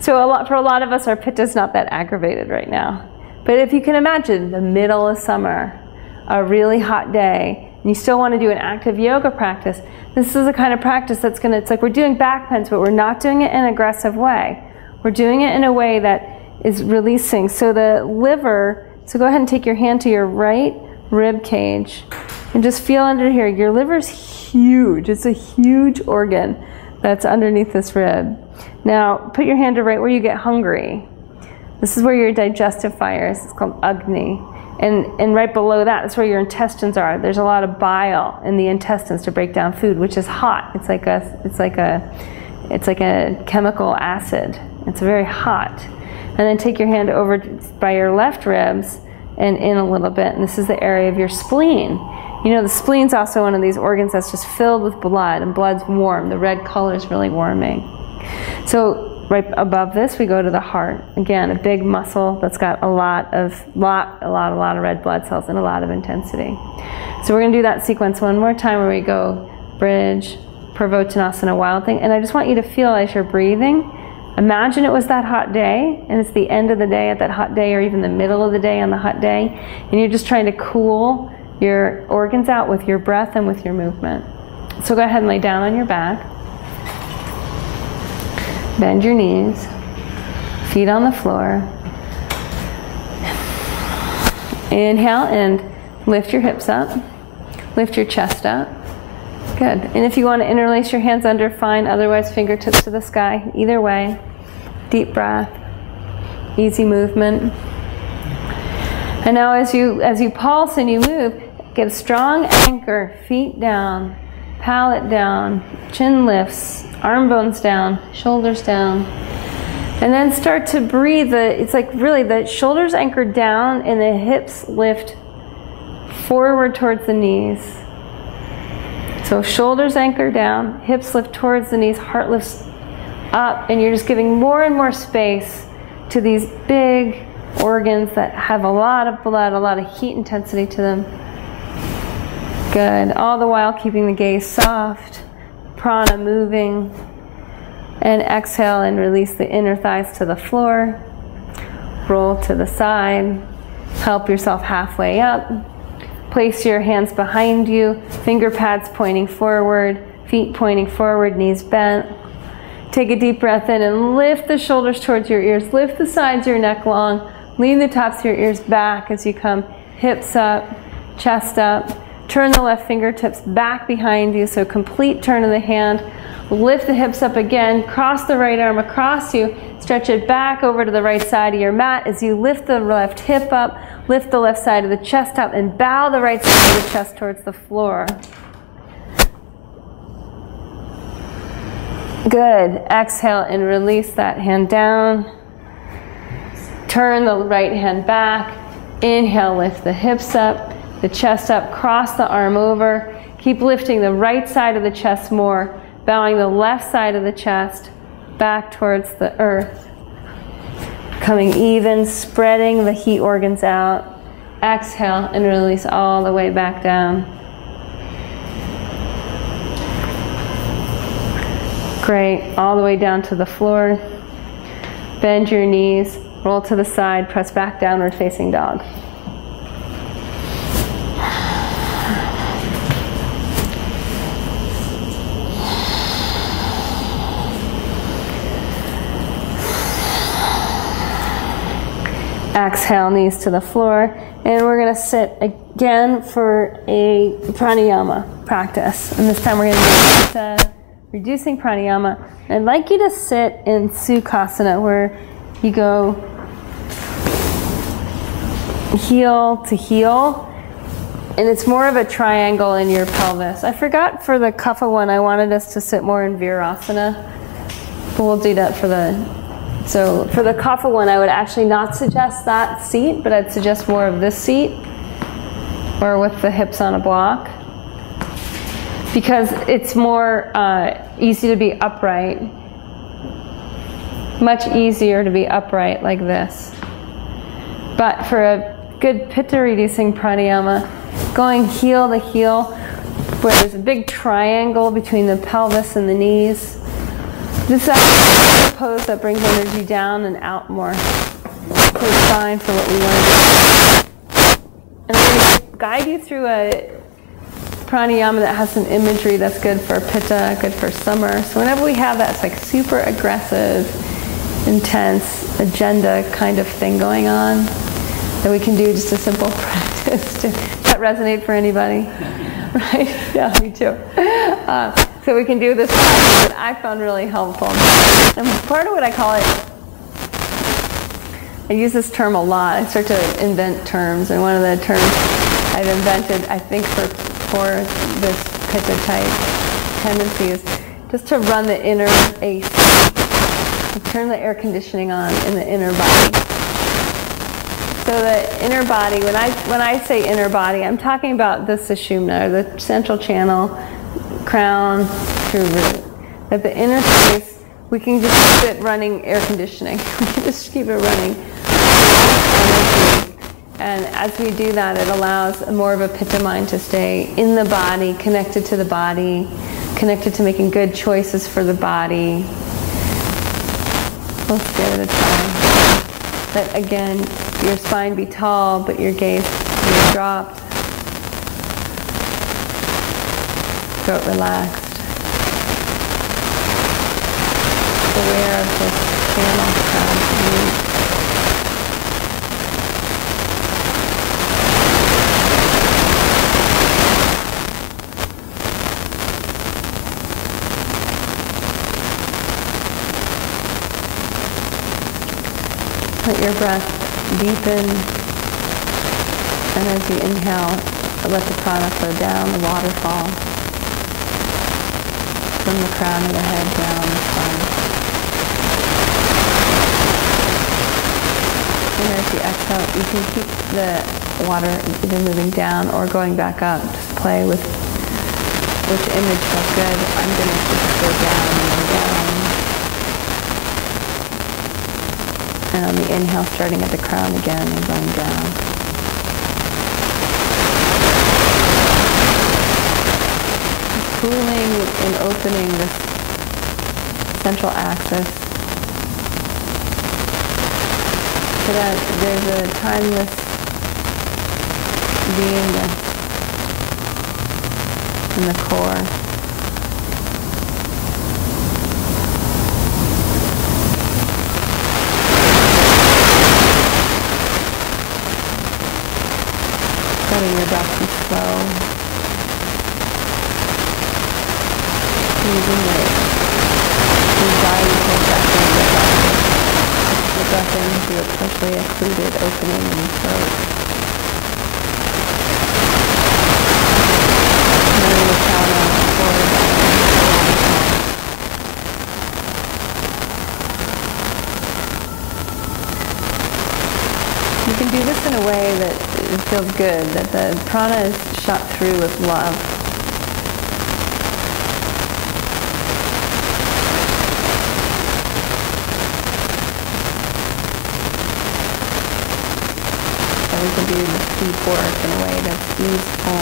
So for a lot of us, our pitta's not that aggravated right now. But if you can imagine the middle of summer, a really hot day, and you still want to do an active yoga practice, this is the kind of practice that's it's like we're doing back bends, but we're not doing it in an aggressive way. We're doing it in a way that is releasing. So the liver, so go ahead and take your hand to your right rib cage and just feel under here. Your liver's huge. It's a huge organ that's underneath this rib. Now, put your hand to right where you get hungry. This is where your digestive fire is. It's called Agni. And right below that is where your intestines are. There's a lot of bile in the intestines to break down food, which is hot. It's like a chemical acid. It's very hot. And then take your hand over by your left ribs and in a little bit. And this is the area of your spleen. You know, the spleen's also one of these organs that's just filled with blood, and blood's warm. The red color is really warming. So right above this, we go to the heart. Again, a big muscle that's got a lot of red blood cells and a lot of intensity. So we're going to do that sequence one more time where we go bridge, Purvottanasana, wild thing. And I just want you to feel as you're breathing, imagine it was that hot day, and it's the end of the day at that hot day, or even the middle of the day on the hot day, and you're just trying to cool your organs out with your breath and with your movement. So go ahead and lay down on your back. Bend your knees, feet on the floor. Inhale and lift your hips up, lift your chest up. Good. And if you want to interlace your hands under, fine. Otherwise, fingertips to the sky. Either way. Deep breath, easy movement. And now as you pulse and you move, get a strong anchor, feet down, palate down, chin lifts, arm bones down, shoulders down. And then start to breathe. It's like really the shoulders anchor down and the hips lift forward towards the knees. So shoulders anchor down, hips lift towards the knees, heart lifts up, and you're just giving more and more space to these big organs that have a lot of blood, a lot of heat intensity to them. Good. All the while keeping the gaze soft, prana moving. And exhale and release the inner thighs to the floor. Roll to the side. Help yourself halfway up. Place your hands behind you, finger pads pointing forward, feet pointing forward, knees bent. Take a deep breath in and lift the shoulders towards your ears. Lift the sides of your neck long. Lean the tops of your ears back as you come. Hips up, chest up. Turn the left fingertips back behind you, so complete turn of the hand. Lift the hips up again. Cross the right arm across you. Stretch it back over to the right side of your mat as you lift the left hip up. Lift the left side of the chest up and bow the right side of the chest towards the floor. Good. Exhale and release that hand down. Turn the right hand back. Inhale, lift the hips up, the chest up, cross the arm over. Keep lifting the right side of the chest more, bowing the left side of the chest back towards the earth. Coming even, spreading the heat organs out. Exhale and release all the way back down. Great. All the way down to the floor. Bend your knees, roll to the side, press back downward facing dog. Exhale, knees to the floor, and we're going to sit again for a pranayama practice. And this time we're going to do reducing pranayama. I'd like you to sit in Sukhasana, where you go heel to heel, and it's more of a triangle in your pelvis. I forgot for the Kapha one, I wanted us to sit more in Virasana, but we'll do that for the... So for the Kapha one, I would actually not suggest that seat, but I'd suggest more of this seat, or with the hips on a block, because it's more easy to be upright. Much easier to be upright like this. But for a good pitta reducing pranayama, going heel to heel, where there's a big triangle between the pelvis and the knees. This is actually a pose that brings energy down and out more. So it's fine for what we want to do. And I'm going to guide you through a pranayama that has some imagery that's good for pitta, good for summer. So whenever we have that, it's like super aggressive, intense agenda kind of thing going on, that we can do just a simple practice. Does that resonate for anybody? Right? Yeah, me too. So we can do this practice that I found really helpful. And part of what I call it, I use this term a lot. I start to invent terms, and one of the terms I've invented, I think, for this Pitta type tendency is just to run the inner AC, to turn the air conditioning on in the inner body. So the inner body, when I say inner body, I'm talking about the sushumna, or the central channel, crown through root. That the inner space, we can just keep it running air conditioning. We can just keep it running energy. And as we do that, it allows more of a Pitta mind to stay in the body, connected to the body, connected to making good choices for the body. Let's give it a try. Let, again, your spine be tall, but your gaze be dropped. Throat relaxed. Aware of this channel, crown to root. Let your breath deepen, and as you inhale, let the prana flow down, the waterfall, from the crown of the head down the spine. And as you exhale, you can keep the water either moving down or going back up. Just play with which image feels good. I'm going to just go down and down. And on the inhale, starting at the crown again and going down. Cooling and opening this central axis so that there's a timeless beingness in the core. Letting your breath be slow. Using the anxiety to push the breath into a partially occluded opening in the throat. Letting the prana forward. You can do this in a way that it feels good, that the prana is shot through with love. So we can do this deep work in a way that's easeful.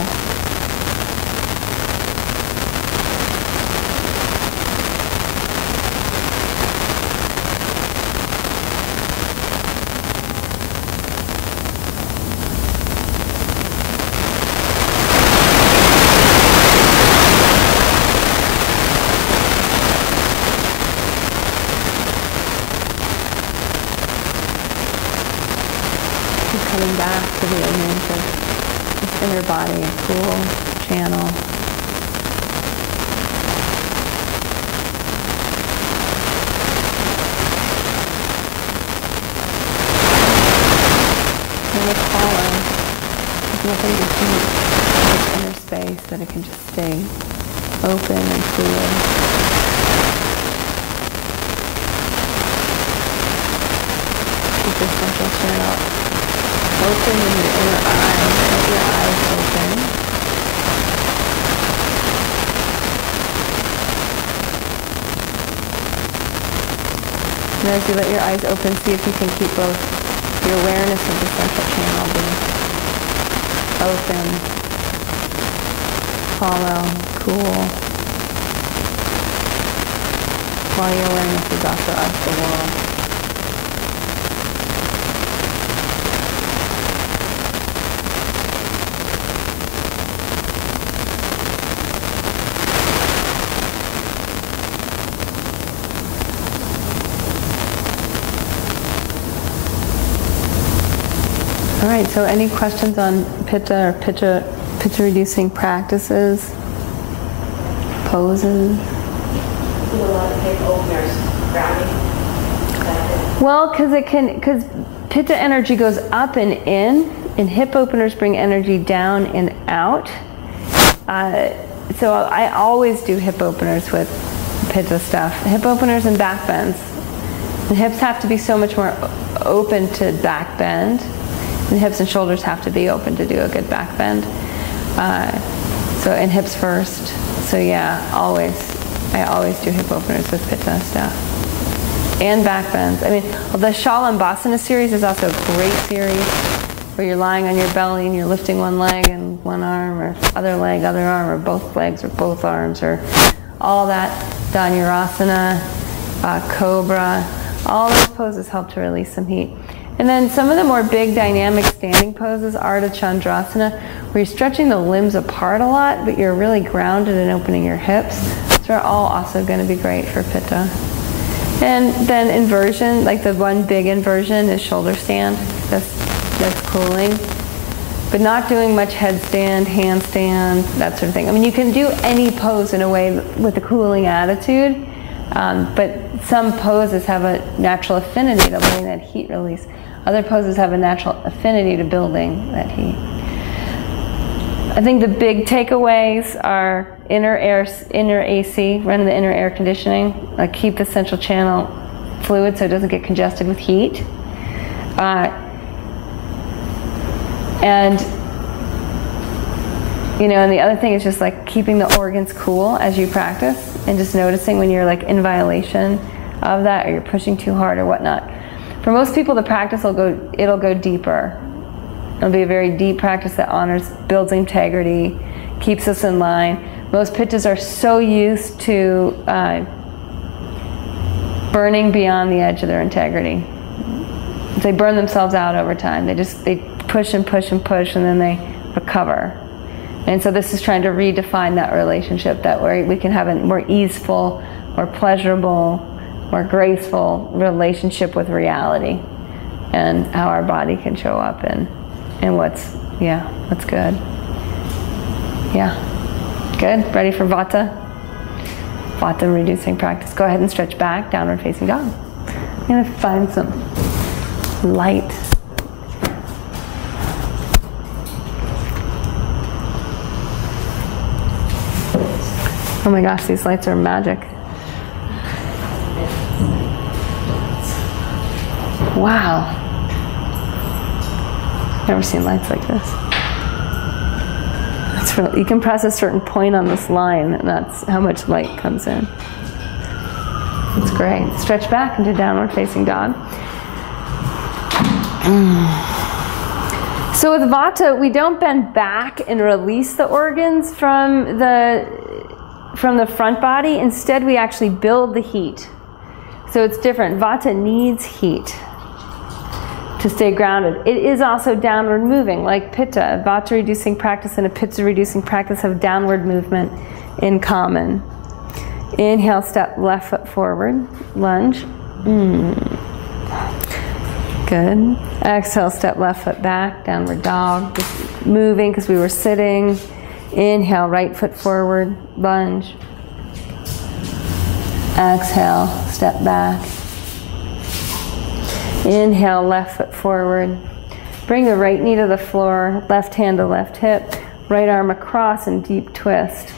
Coming back to the image of this inner body, a cool channel. And with hollow, there's nothing to keep this inner space, that it can just stay open and clear. Keep the central channel open in your inner eyes. Let your eyes open. And as you let your eyes open, see if you can keep both your awareness of the central channel being open, hollow, cool, while your awareness is also of the world. All right, so any questions on Pitta or Pitta reducing practices? poses. Do a lot of hip openers, grounding. Well, because Pitta energy goes up and in, and hip openers bring energy down and out. So I always do hip openers with Pitta stuff. Hip openers and back bends. The hips have to be so much more open to back bend. And the hips and shoulders have to be open to do a good back bend. And hips first. So yeah, I always do hip openers with Pitta stuff. And back bends. I mean, the Shalambhasana series is also a great series where you're lying on your belly and you're lifting one leg and one arm, or other leg, other arm, or both legs, or both arms, or all that. Dhanurasana, Cobra, all those poses help to release some heat. And then some of the more big dynamic standing poses, Ardha Chandrasana, where you're stretching the limbs apart a lot, but you're really grounded and opening your hips. So are all also going to be great for Pitta. And then inversion, like the one big inversion is shoulder stand. That's cooling. But not doing much headstand, handstand, that sort of thing. I mean, you can do any pose in a way with a cooling attitude, but some poses have a natural affinity to letting that heat release. Other poses have a natural affinity to building that heat. I think the big takeaways are inner AC, run the inner air conditioning, keep the central channel fluid so it doesn't get congested with heat. And the other thing is just keeping the organs cool as you practice, and just noticing when you're in violation of that, or you're pushing too hard or whatnot. For most people, the practice it'll go deeper. It'll be a very deep practice that honors, builds integrity, keeps us in line. Most Pittas are so used to burning beyond the edge of their integrity. They burn themselves out over time. They push and push and push, and then they recover. And so this is trying to redefine that relationship, that way we can have a more easeful, more pleasurable, more graceful relationship with reality, and how our body can show up and what's good. Yeah, good. Ready for Vata? Vata reducing practice. Go ahead and stretch back, downward facing dog. I'm gonna find some light. Oh my gosh, these lights are magic. Wow. Never seen lights like this. That's real. You can press a certain point on this line, and that's how much light comes in. It's great. Stretch back into downward facing dog. So with Vata, we don't bend back and release the organs from the front body. Instead, we actually build the heat. So it's different. Vata needs heat to stay grounded. It is also downward moving, like Pitta. Vata reducing practice and a Pitta reducing practice have downward movement in common. Inhale, step left foot forward, lunge. Good. Exhale, step left foot back, downward dog. Just moving because we were sitting. Inhale, right foot forward, lunge. Exhale, step back. Inhale, left foot forward. Bring the right knee to the floor, left hand to left hip, right arm across and deep twist.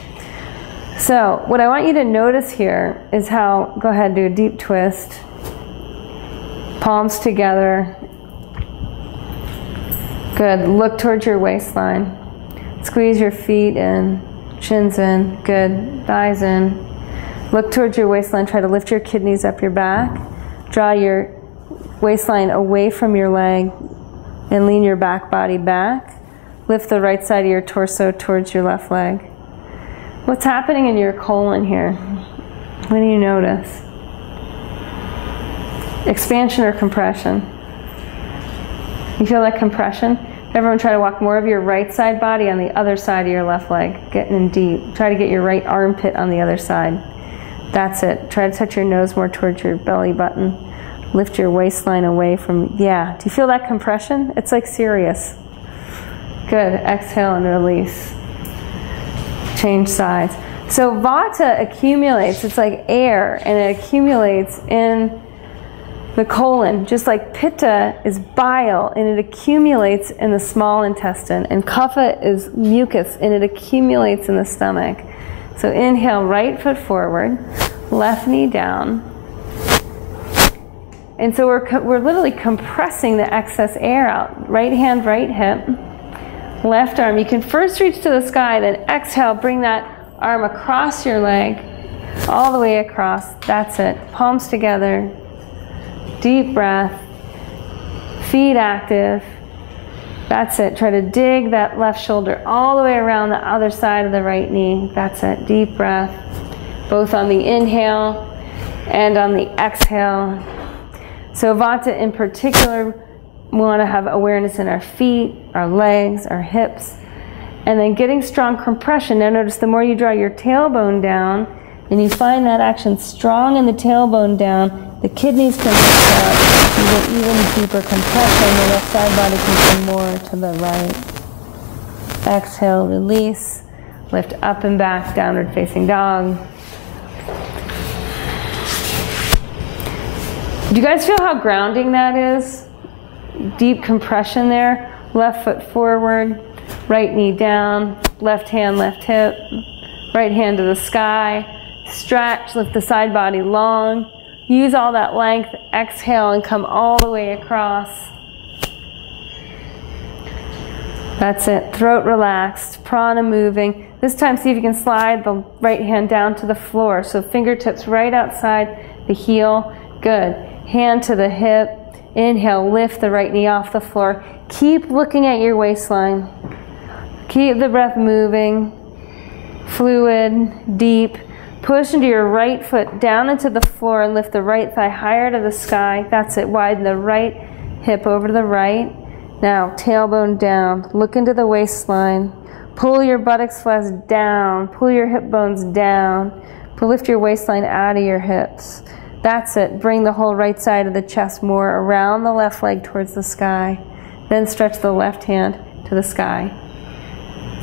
So what I want you to notice here is how, go ahead, do a deep twist. Palms together. Good. Look towards your waistline. Squeeze your feet in, shins in. Good. Thighs in. Look towards your waistline. Try to lift your kidneys up your back. Draw your waistline away from your leg and lean your back body back. Lift the right side of your torso towards your left leg. What's happening in your colon here? What do you notice? Expansion or compression? You feel that compression? Everyone try to walk more of your right side body on the other side of your left leg, getting in deep. Try to get your right armpit on the other side. That's it. Try to touch your nose more towards your belly button. Lift your waistline away from, yeah. Do you feel that compression? It's like serious. Good. Exhale and release. Change sides. So vata accumulates, it's like air, and it accumulates in the colon, just like pitta is bile, and it accumulates in the small intestine, and kapha is mucus, and it accumulates in the stomach. So inhale, right foot forward, left knee down. And so we're literally compressing the excess air out. Right hand, right hip, left arm. You can first reach to the sky, then exhale, bring that arm across your leg, all the way across. That's it. Palms together. Deep breath. Feet active. That's it. Try to dig that left shoulder all the way around the other side of the right knee. That's it. Deep breath. Both on the inhale and on the exhale. So vata in particular, we want to have awareness in our feet, our legs, our hips, and then getting strong compression. Now notice the more you draw your tailbone down and you find that action strong in the tailbone down, the kidneys can lift up, you get even deeper compression, the left side body can come more to the right. Exhale, release, lift up and back, downward facing dog. Do you guys feel how grounding that is? Deep compression there. Left foot forward, right knee down, left hand, left hip, right hand to the sky. Stretch, lift the side body long. Use all that length. Exhale and come all the way across. That's it. Throat relaxed, prana moving. This time see if you can slide the right hand down to the floor. So fingertips right outside the heel. Good. Hand to the hip. Inhale, lift the right knee off the floor. Keep looking at your waistline. Keep the breath moving. Fluid, deep. Push into your right foot down into the floor and lift the right thigh higher to the sky. That's it. Widen the right hip over to the right. Now, tailbone down. Look into the waistline. Pull your buttocks flesh down. Pull your hip bones down. Lift your waistline out of your hips. That's it. Bring the whole right side of the chest more around the left leg towards the sky. Then stretch the left hand to the sky.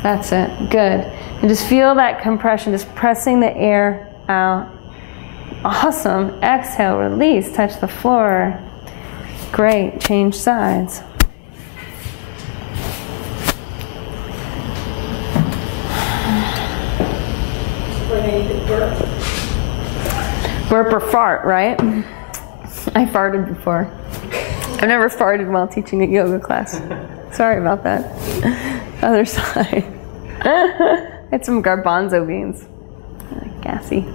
That's it. Good. And just feel that compression, just pressing the air out. Awesome. Exhale, release, touch the floor. Great. Change sides. Burp or fart, right? I farted before. I've never farted while teaching a yoga class. Sorry about that. Other side. Had some garbanzo beans. Gassy.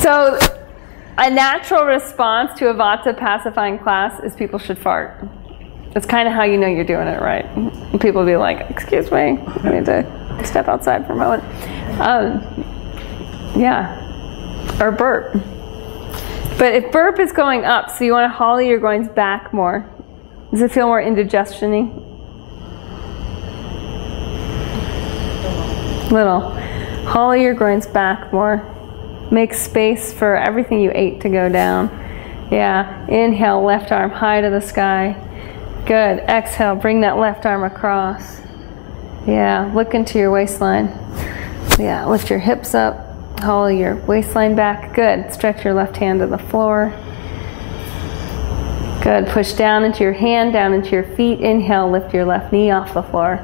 So, a natural response to a vata pacifying class is people should fart. That's kind of how you know you're doing it right. People will be like, excuse me, I need to step outside for a moment. Yeah, or burp. But if burp is going up, so you want to hollow your groins back more. Does it feel more indigestion-y? Little. Hollow your groins back more. Make space for everything you ate to go down. Yeah, inhale, left arm high to the sky. Good. Exhale, bring that left arm across. Yeah, look into your waistline. Yeah, lift your hips up. Hollow your waistline back. Good. Stretch your left hand to the floor. Good. Push down into your hand, down into your feet. Inhale, lift your left knee off the floor.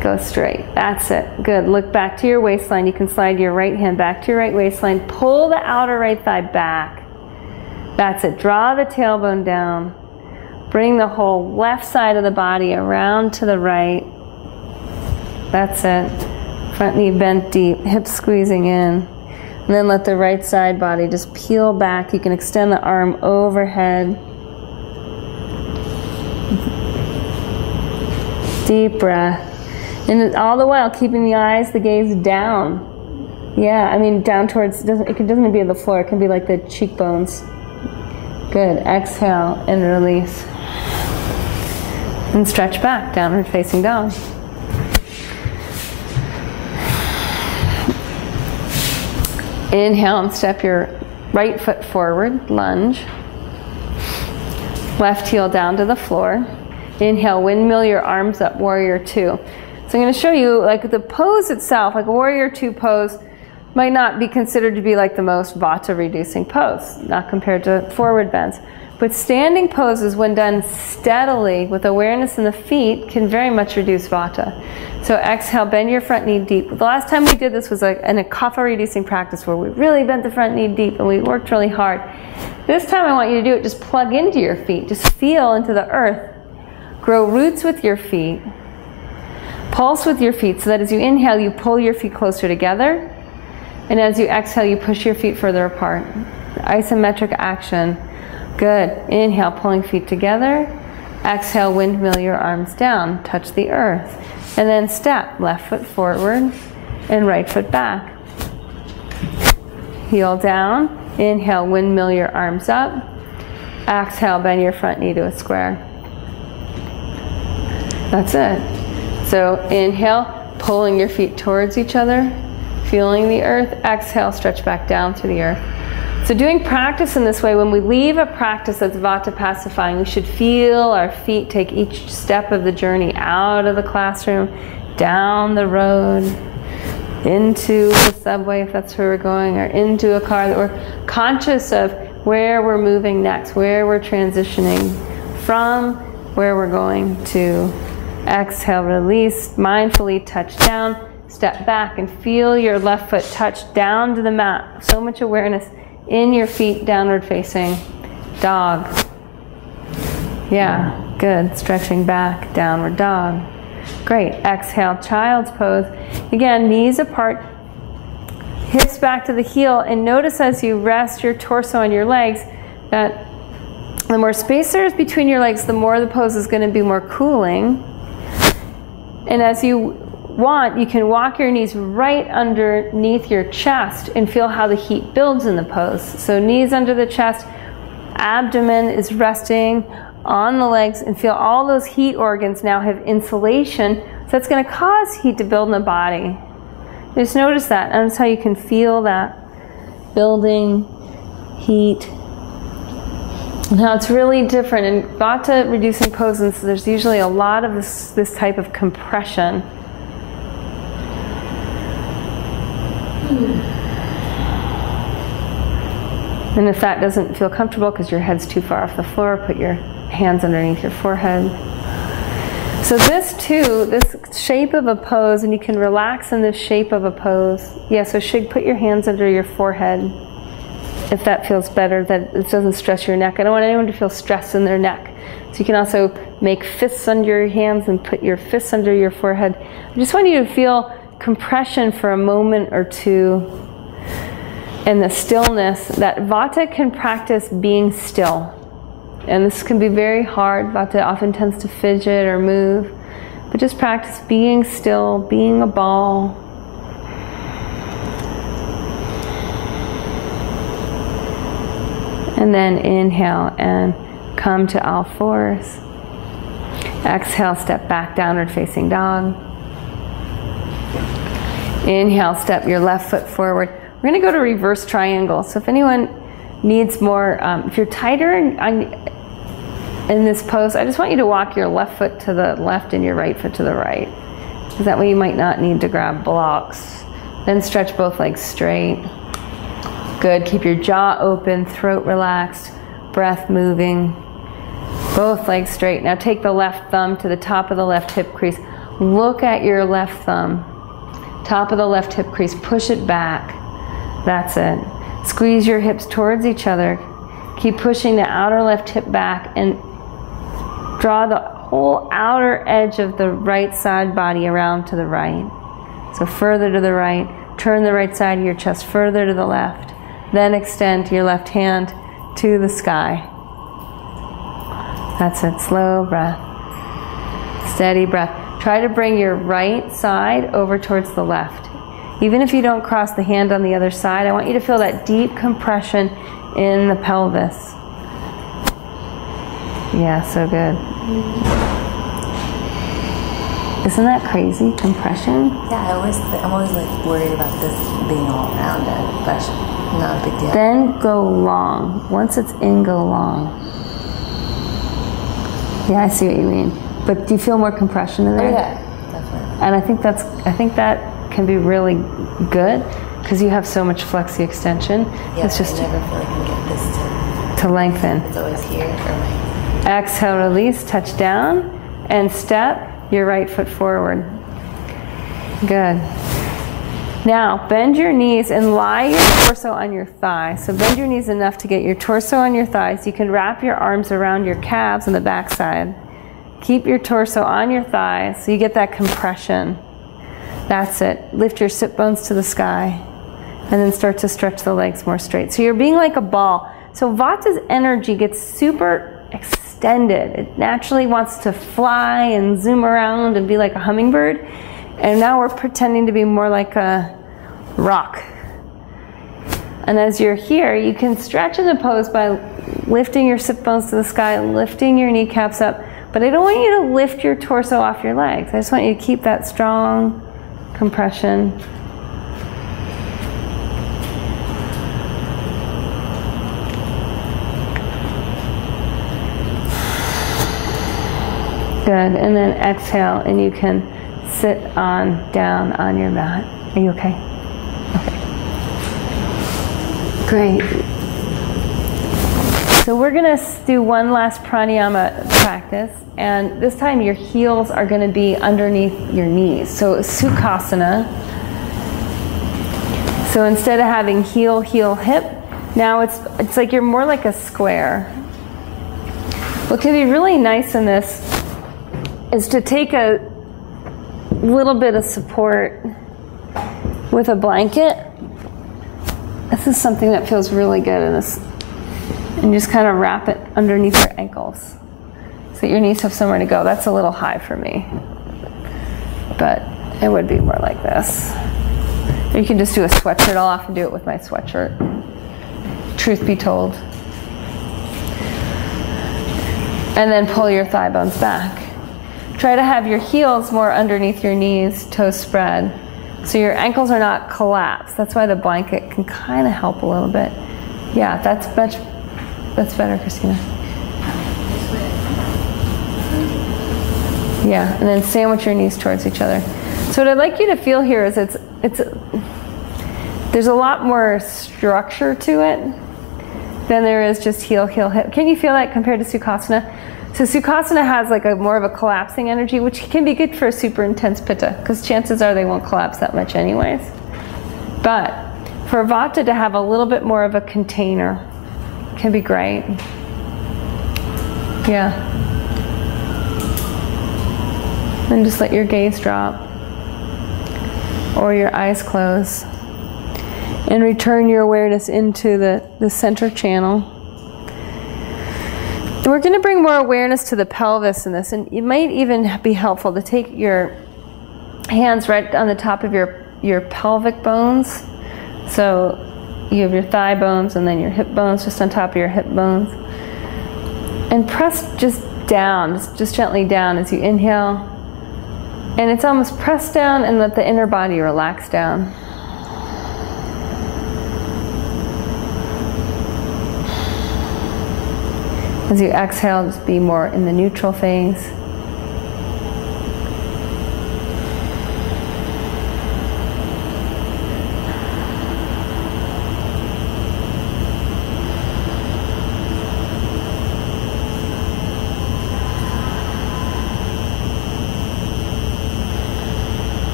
Go straight. That's it. Good. Look back to your waistline. You can slide your right hand back to your right waistline. Pull the outer right thigh back. That's it. Draw the tailbone down. Bring the whole left side of the body around to the right. That's it. Front knee bent deep, hips squeezing in. And then let the right side body just peel back. You can extend the arm overhead. Deep breath. And all the while keeping the eyes, the gaze down. Yeah, I mean down towards, it doesn't have to be on the floor. It can be like the cheekbones. Good. Exhale and release. And stretch back, downward facing dog. Inhale and step your right foot forward, lunge. Left heel down to the floor. Inhale, windmill your arms up, warrior two. So I'm going to show you, like the pose itself, like a warrior two pose, might not be considered to be like the most vata reducing pose, not compared to forward bends. But standing poses, when done steadily with awareness in the feet, can very much reduce vata. So exhale, bend your front knee deep. The last time we did this was like in a kapha reducing practice where we really bent the front knee deep and we worked really hard. This time I want you to do it, just plug into your feet, just feel into the earth. Grow roots with your feet. Pulse with your feet so that as you inhale, you pull your feet closer together. And as you exhale, you push your feet further apart. Isometric action. Good. Inhale, pulling feet together. Exhale, windmill your arms down. Touch the earth. And then step. Left foot forward and right foot back. Heel down. Inhale, windmill your arms up. Exhale, bend your front knee to a square. That's it. So inhale, pulling your feet towards each other. Feeling the earth. Exhale, stretch back down to the earth. So doing practice in this way, when we leave a practice that's vata pacifying, we should feel our feet take each step of the journey out of the classroom, down the road, into the subway if that's where we're going, or into a car, that we're conscious of where we're moving next, where we're transitioning from, where we're going to. Exhale, release, mindfully touch down, step back and feel your left foot touch down to the mat. So much awareness in your feet, downward facing dog. Yeah, good. Stretching back, downward dog. Great. Exhale, child's pose. Again, knees apart, hips back to the heel, and notice as you rest your torso on your legs that the more space there is between your legs, the more the pose is going to be more cooling. And as you want, you can walk your knees right underneath your chest and feel how the heat builds in the pose. So knees under the chest, abdomen is resting on the legs, and feel all those heat organs now have insulation. So that's going to cause heat to build in the body. Just notice that. Notice how you can feel that building heat. Now it's really different. In vata reducing poses, there's usually a lot of this type of compression. And if that doesn't feel comfortable because your head's too far off the floor, put your hands underneath your forehead. So this too, this shape of a pose, and you can relax in this shape of a pose. Yeah, so Shig, put your hands under your forehead if that feels better, that it doesn't stress your neck. I don't want anyone to feel stress in their neck. So you can also make fists under your hands and put your fists under your forehead. I just want you to feel compression for a moment or two, and the stillness that vata can practice being still. And this can be very hard. Vata often tends to fidget or move, but just practice being still, being a ball. And then inhale and come to all fours. Exhale, step back, downward facing dog. Inhale, step your left foot forward. We're going to go to reverse triangle. So if anyone needs more, if you're tighter in this pose, I just want you to walk your left foot to the left and your right foot to the right. Because that way you might not need to grab blocks. Then stretch both legs straight. Good. Keep your jaw open, throat relaxed, breath moving. Both legs straight. Now take the left thumb to the top of the left hip crease. Look at your left thumb. Top of the left hip crease. Push it back. That's it. Squeeze your hips towards each other. Keep pushing the outer left hip back and draw the whole outer edge of the right side body around to the right. So further to the right. Turn the right side of your chest further to the left. Then extend your left hand to the sky. That's it. Slow breath. Steady breath. Try to bring your right side over towards the left. Even if you don't cross the hand on the other side, I want you to feel that deep compression in the pelvis. Yeah, so good. Isn't that crazy? Compression? Yeah, I'm always like worried about this being all around it, but not a big deal. Then go long. Once it's in, go long. Yeah, I see what you mean. But do you feel more compression in there? Oh, yeah, definitely. And I think that can be really good because you have so much flexi extension. Yeah, it's just I never feel like I can get this to lengthen. It's always here for my... Exhale, release, touch down, and step your right foot forward. Good. Now, bend your knees and lie your torso on your thigh. So bend your knees enough to get your torso on your thighs. You can wrap your arms around your calves on the backside. Keep your torso on your thighs so you get that compression. That's it. Lift your sit bones to the sky. And then start to stretch the legs more straight. So you're being like a ball. So Vata's energy gets super extended. It naturally wants to fly and zoom around and be like a hummingbird. And now we're pretending to be more like a rock. And as you're here, you can stretch in the pose by lifting your sit bones to the sky, lifting your kneecaps up. But I don't want you to lift your torso off your legs. I just want you to keep that strong compression. Good. And then exhale, and you can sit down on your mat. Are you okay? Okay. Great. So we're going to do one last pranayama practice, and this time your heels are going to be underneath your knees. So Sukhasana. So instead of having heel, heel, hip, now it's like you're more like a square. What can be really nice in this is to take a little bit of support with a blanket. This is something that feels really good in this. And just kind of wrap it underneath your ankles so that your knees have somewhere to go. That's a little high for me, but it would be more like this. Or you can just do a sweatshirt. I'll often do it with my sweatshirt, truth be told. And then pull your thigh bones back. Try to have your heels more underneath your knees, toes spread, so your ankles are not collapsed. That's why the blanket can kind of help a little bit. Yeah, that's better, Christina. Yeah, and then sandwich your knees towards each other. So what I'd like you to feel here is there's a lot more structure to it than there is just heel, heel, hip. Can you feel that compared to Sukhasana? So Sukhasana has like a more of a collapsing energy, which can be good for a super intense pitta, because chances are they won't collapse that much anyways. But for Vata to have a little bit more of a container can be great. Yeah. And just let your gaze drop or your eyes close and return your awareness into the center channel. We're going to bring more awareness to the pelvis in this, and it might even be helpful to take your hands right on the top of your pelvic bones. So you have your thigh bones and then your hip bones just on top of your hip bones. And press just down, just gently down as you inhale. And it's almost press down and let the inner body relax down. As you exhale, just be more in the neutral phase.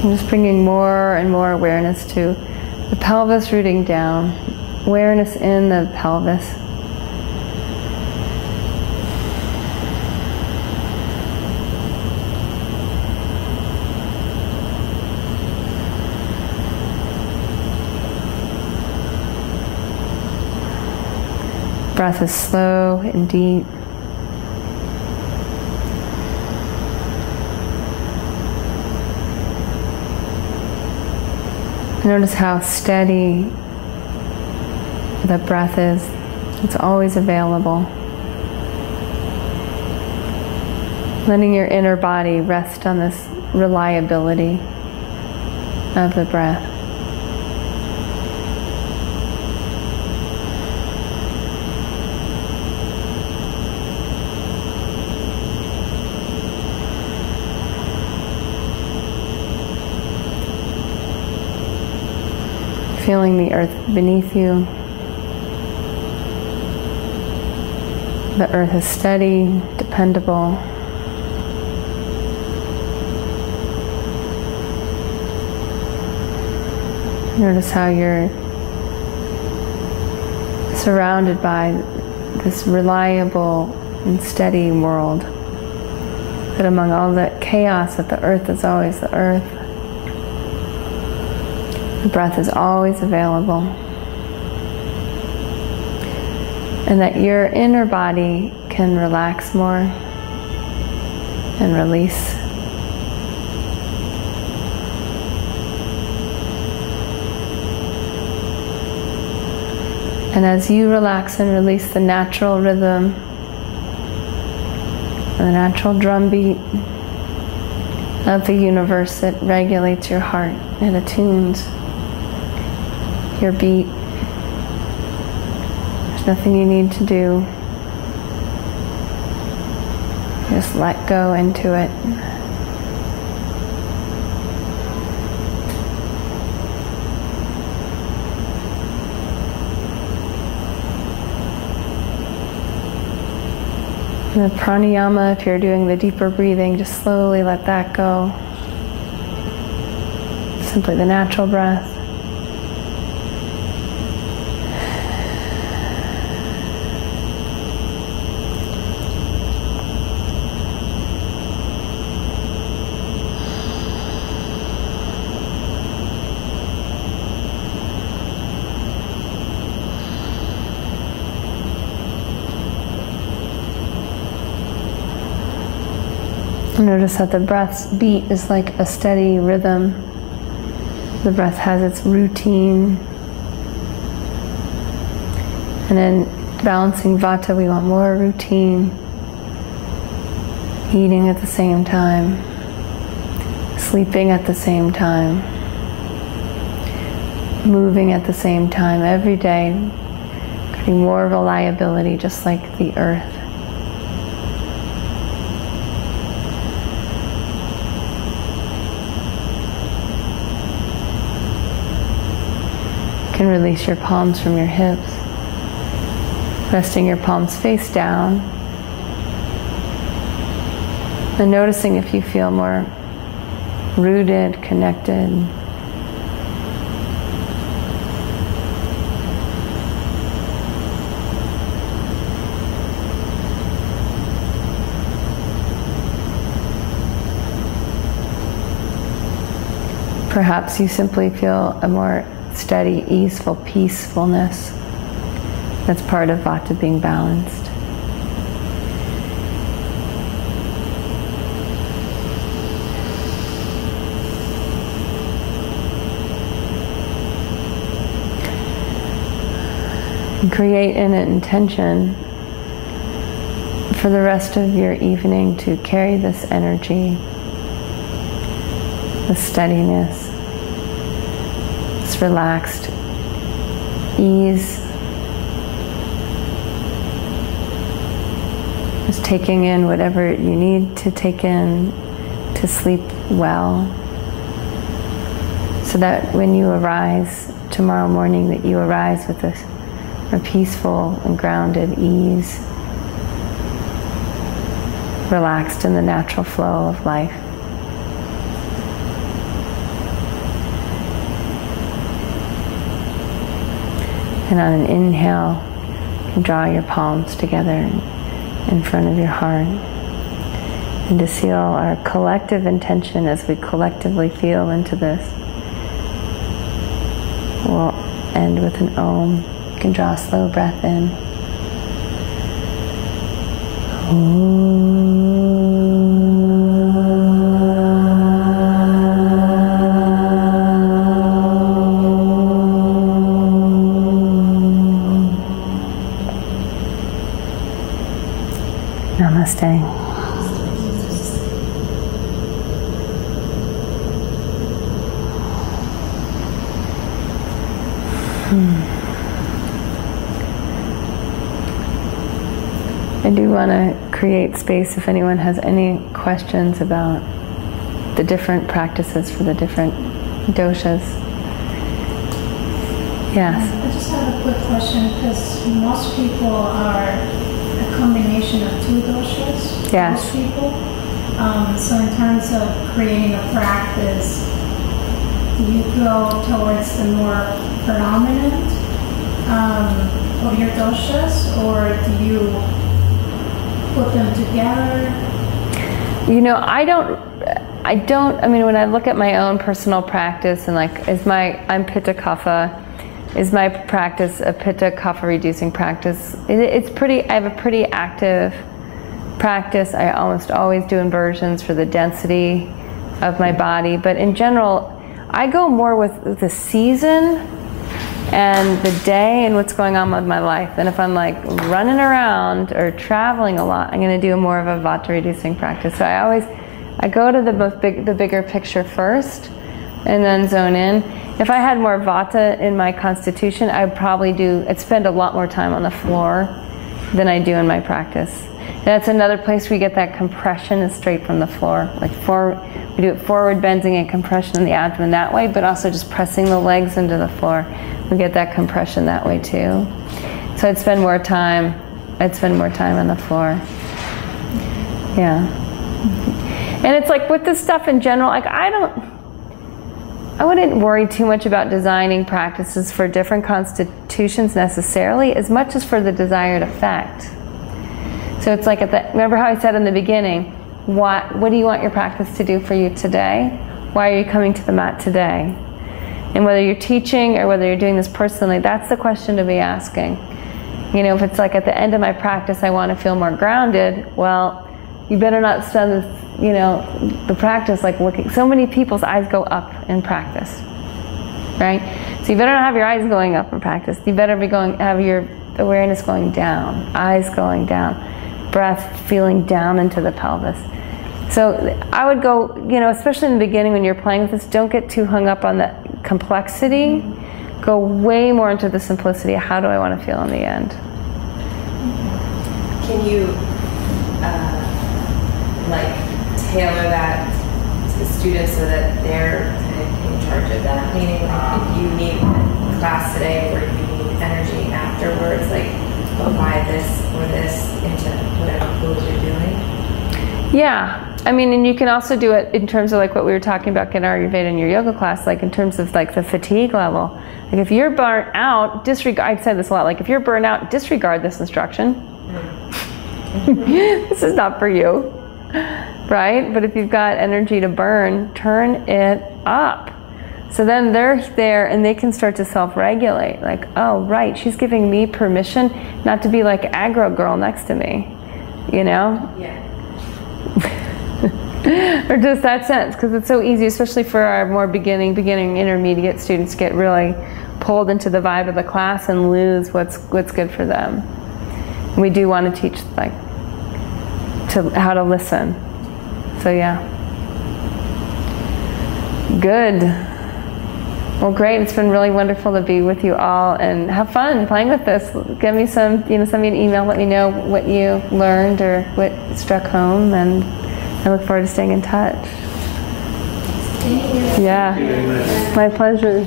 And just bringing more and more awareness to the pelvis, rooting down. Awareness in the pelvis. Breath is slow and deep. Notice how steady the breath is. It's always available. Letting your inner body rest on this reliability of the breath. Feeling the earth beneath you. The earth is steady, dependable. Notice how you're surrounded by this reliable and steady world. That among all the chaos, that the earth is always the earth. The breath is always available. And that your inner body can relax more and release. And as you relax and release, the natural rhythm, the natural drumbeat of the universe, it regulates your heart, it attunes your beat. There's nothing you need to do. Just let go into it. And the pranayama, if you're doing the deeper breathing, just slowly let that go. Simply the natural breath. Notice that the breath's beat is like a steady rhythm. The breath has its routine. And in balancing vata, we want more routine. Eating at the same time. Sleeping at the same time. Moving at the same time every day. Creating more reliability, just like the earth. You can release your palms from your hips, resting your palms face down, and noticing if you feel more rooted, connected. Perhaps you simply feel a more steady, easeful peacefulness. That's part of vata being balanced. And create an intention for the rest of your evening to carry this energy, the steadiness, relaxed ease, just taking in whatever you need to take in to sleep well, so that when you arise tomorrow morning, that you arise with a peaceful and grounded ease, relaxed in the natural flow of life. And on an inhale, you can draw your palms together in front of your heart. And to seal our collective intention as we collectively feel into this, we'll end with an Om. You can draw a slow breath in. Om. Namaste. I do want to create space if anyone has any questions about the different practices for the different doshas. Yes. I just have a quick question, because most people are a combination of two doshas. Yes. Most people. So in terms of creating a practice, do you go towards the more predominant of your doshas, or do you put them together? You know, I mean, when I look at my own personal practice and like, I'm Pitta Kapha, is my practice a Pitta Kapha reducing practice? I have a pretty active practice. I almost always do inversions for the density of my body, but in general, I go more with the season and the day and what's going on with my life. And if I'm like running around or traveling a lot, I'm going to do more of a vata reducing practice. So I go to the bigger picture first and then zone in. If I had more vata in my constitution, I'd spend a lot more time on the floor than I do in my practice. That's another place we get that compression is straight from the floor. Like we do it forward bending and compression in the abdomen that way, but also just pressing the legs into the floor. We get that compression that way too. So I'd spend more time on the floor. Yeah. And it's like with this stuff in general, like I wouldn't worry too much about designing practices for different constitutions necessarily, as much as for the desired effect. So it's like remember how I said in the beginning, what do you want your practice to do for you today? Why are you coming to the mat today? And whether you're teaching or whether you're doing this personally, that's the question to be asking. You know, if it's like at the end of my practice, I want to feel more grounded, well, you better not spend this, you know, the practice like looking. So many people's eyes go up in practice, right? So you better not have your eyes going up in practice. You better have your awareness going down, eyes going down, breath feeling down into the pelvis. So I would go, you know, especially in the beginning when you're playing with this, don't get too hung up on the complexity. Go way more into the simplicity. How do I want to feel in the end? Can you like tailor that to the students so that they're kind of in charge of that? Meaning, like, if you need a class today or you need energy afterwards, like apply this or this into whatever pose you're doing? Yeah. I mean, and you can also do it in terms of like what we were talking about in Ayurveda in your yoga class, like in terms of like the fatigue level. Like if you're burnt out, I'd say this a lot, like if you're burnt out, disregard this instruction. This is not for you, right? But if you've got energy to burn, turn it up. So then they're there and they can start to self-regulate. Like, oh, right, she's giving me permission not to be like aggro girl next to me, you know? Yeah. Or just that sense, because it's so easy, especially for our more beginning, intermediate students, to get really pulled into the vibe of the class and lose what's good for them. And we do want to teach like how to listen. So yeah. Good. Well, great. It's been really wonderful to be with you all and have fun playing with this. Give me send me an email. Let me know what you learned or what struck home, and I look forward to staying in touch. Thank you. Yeah. My pleasure.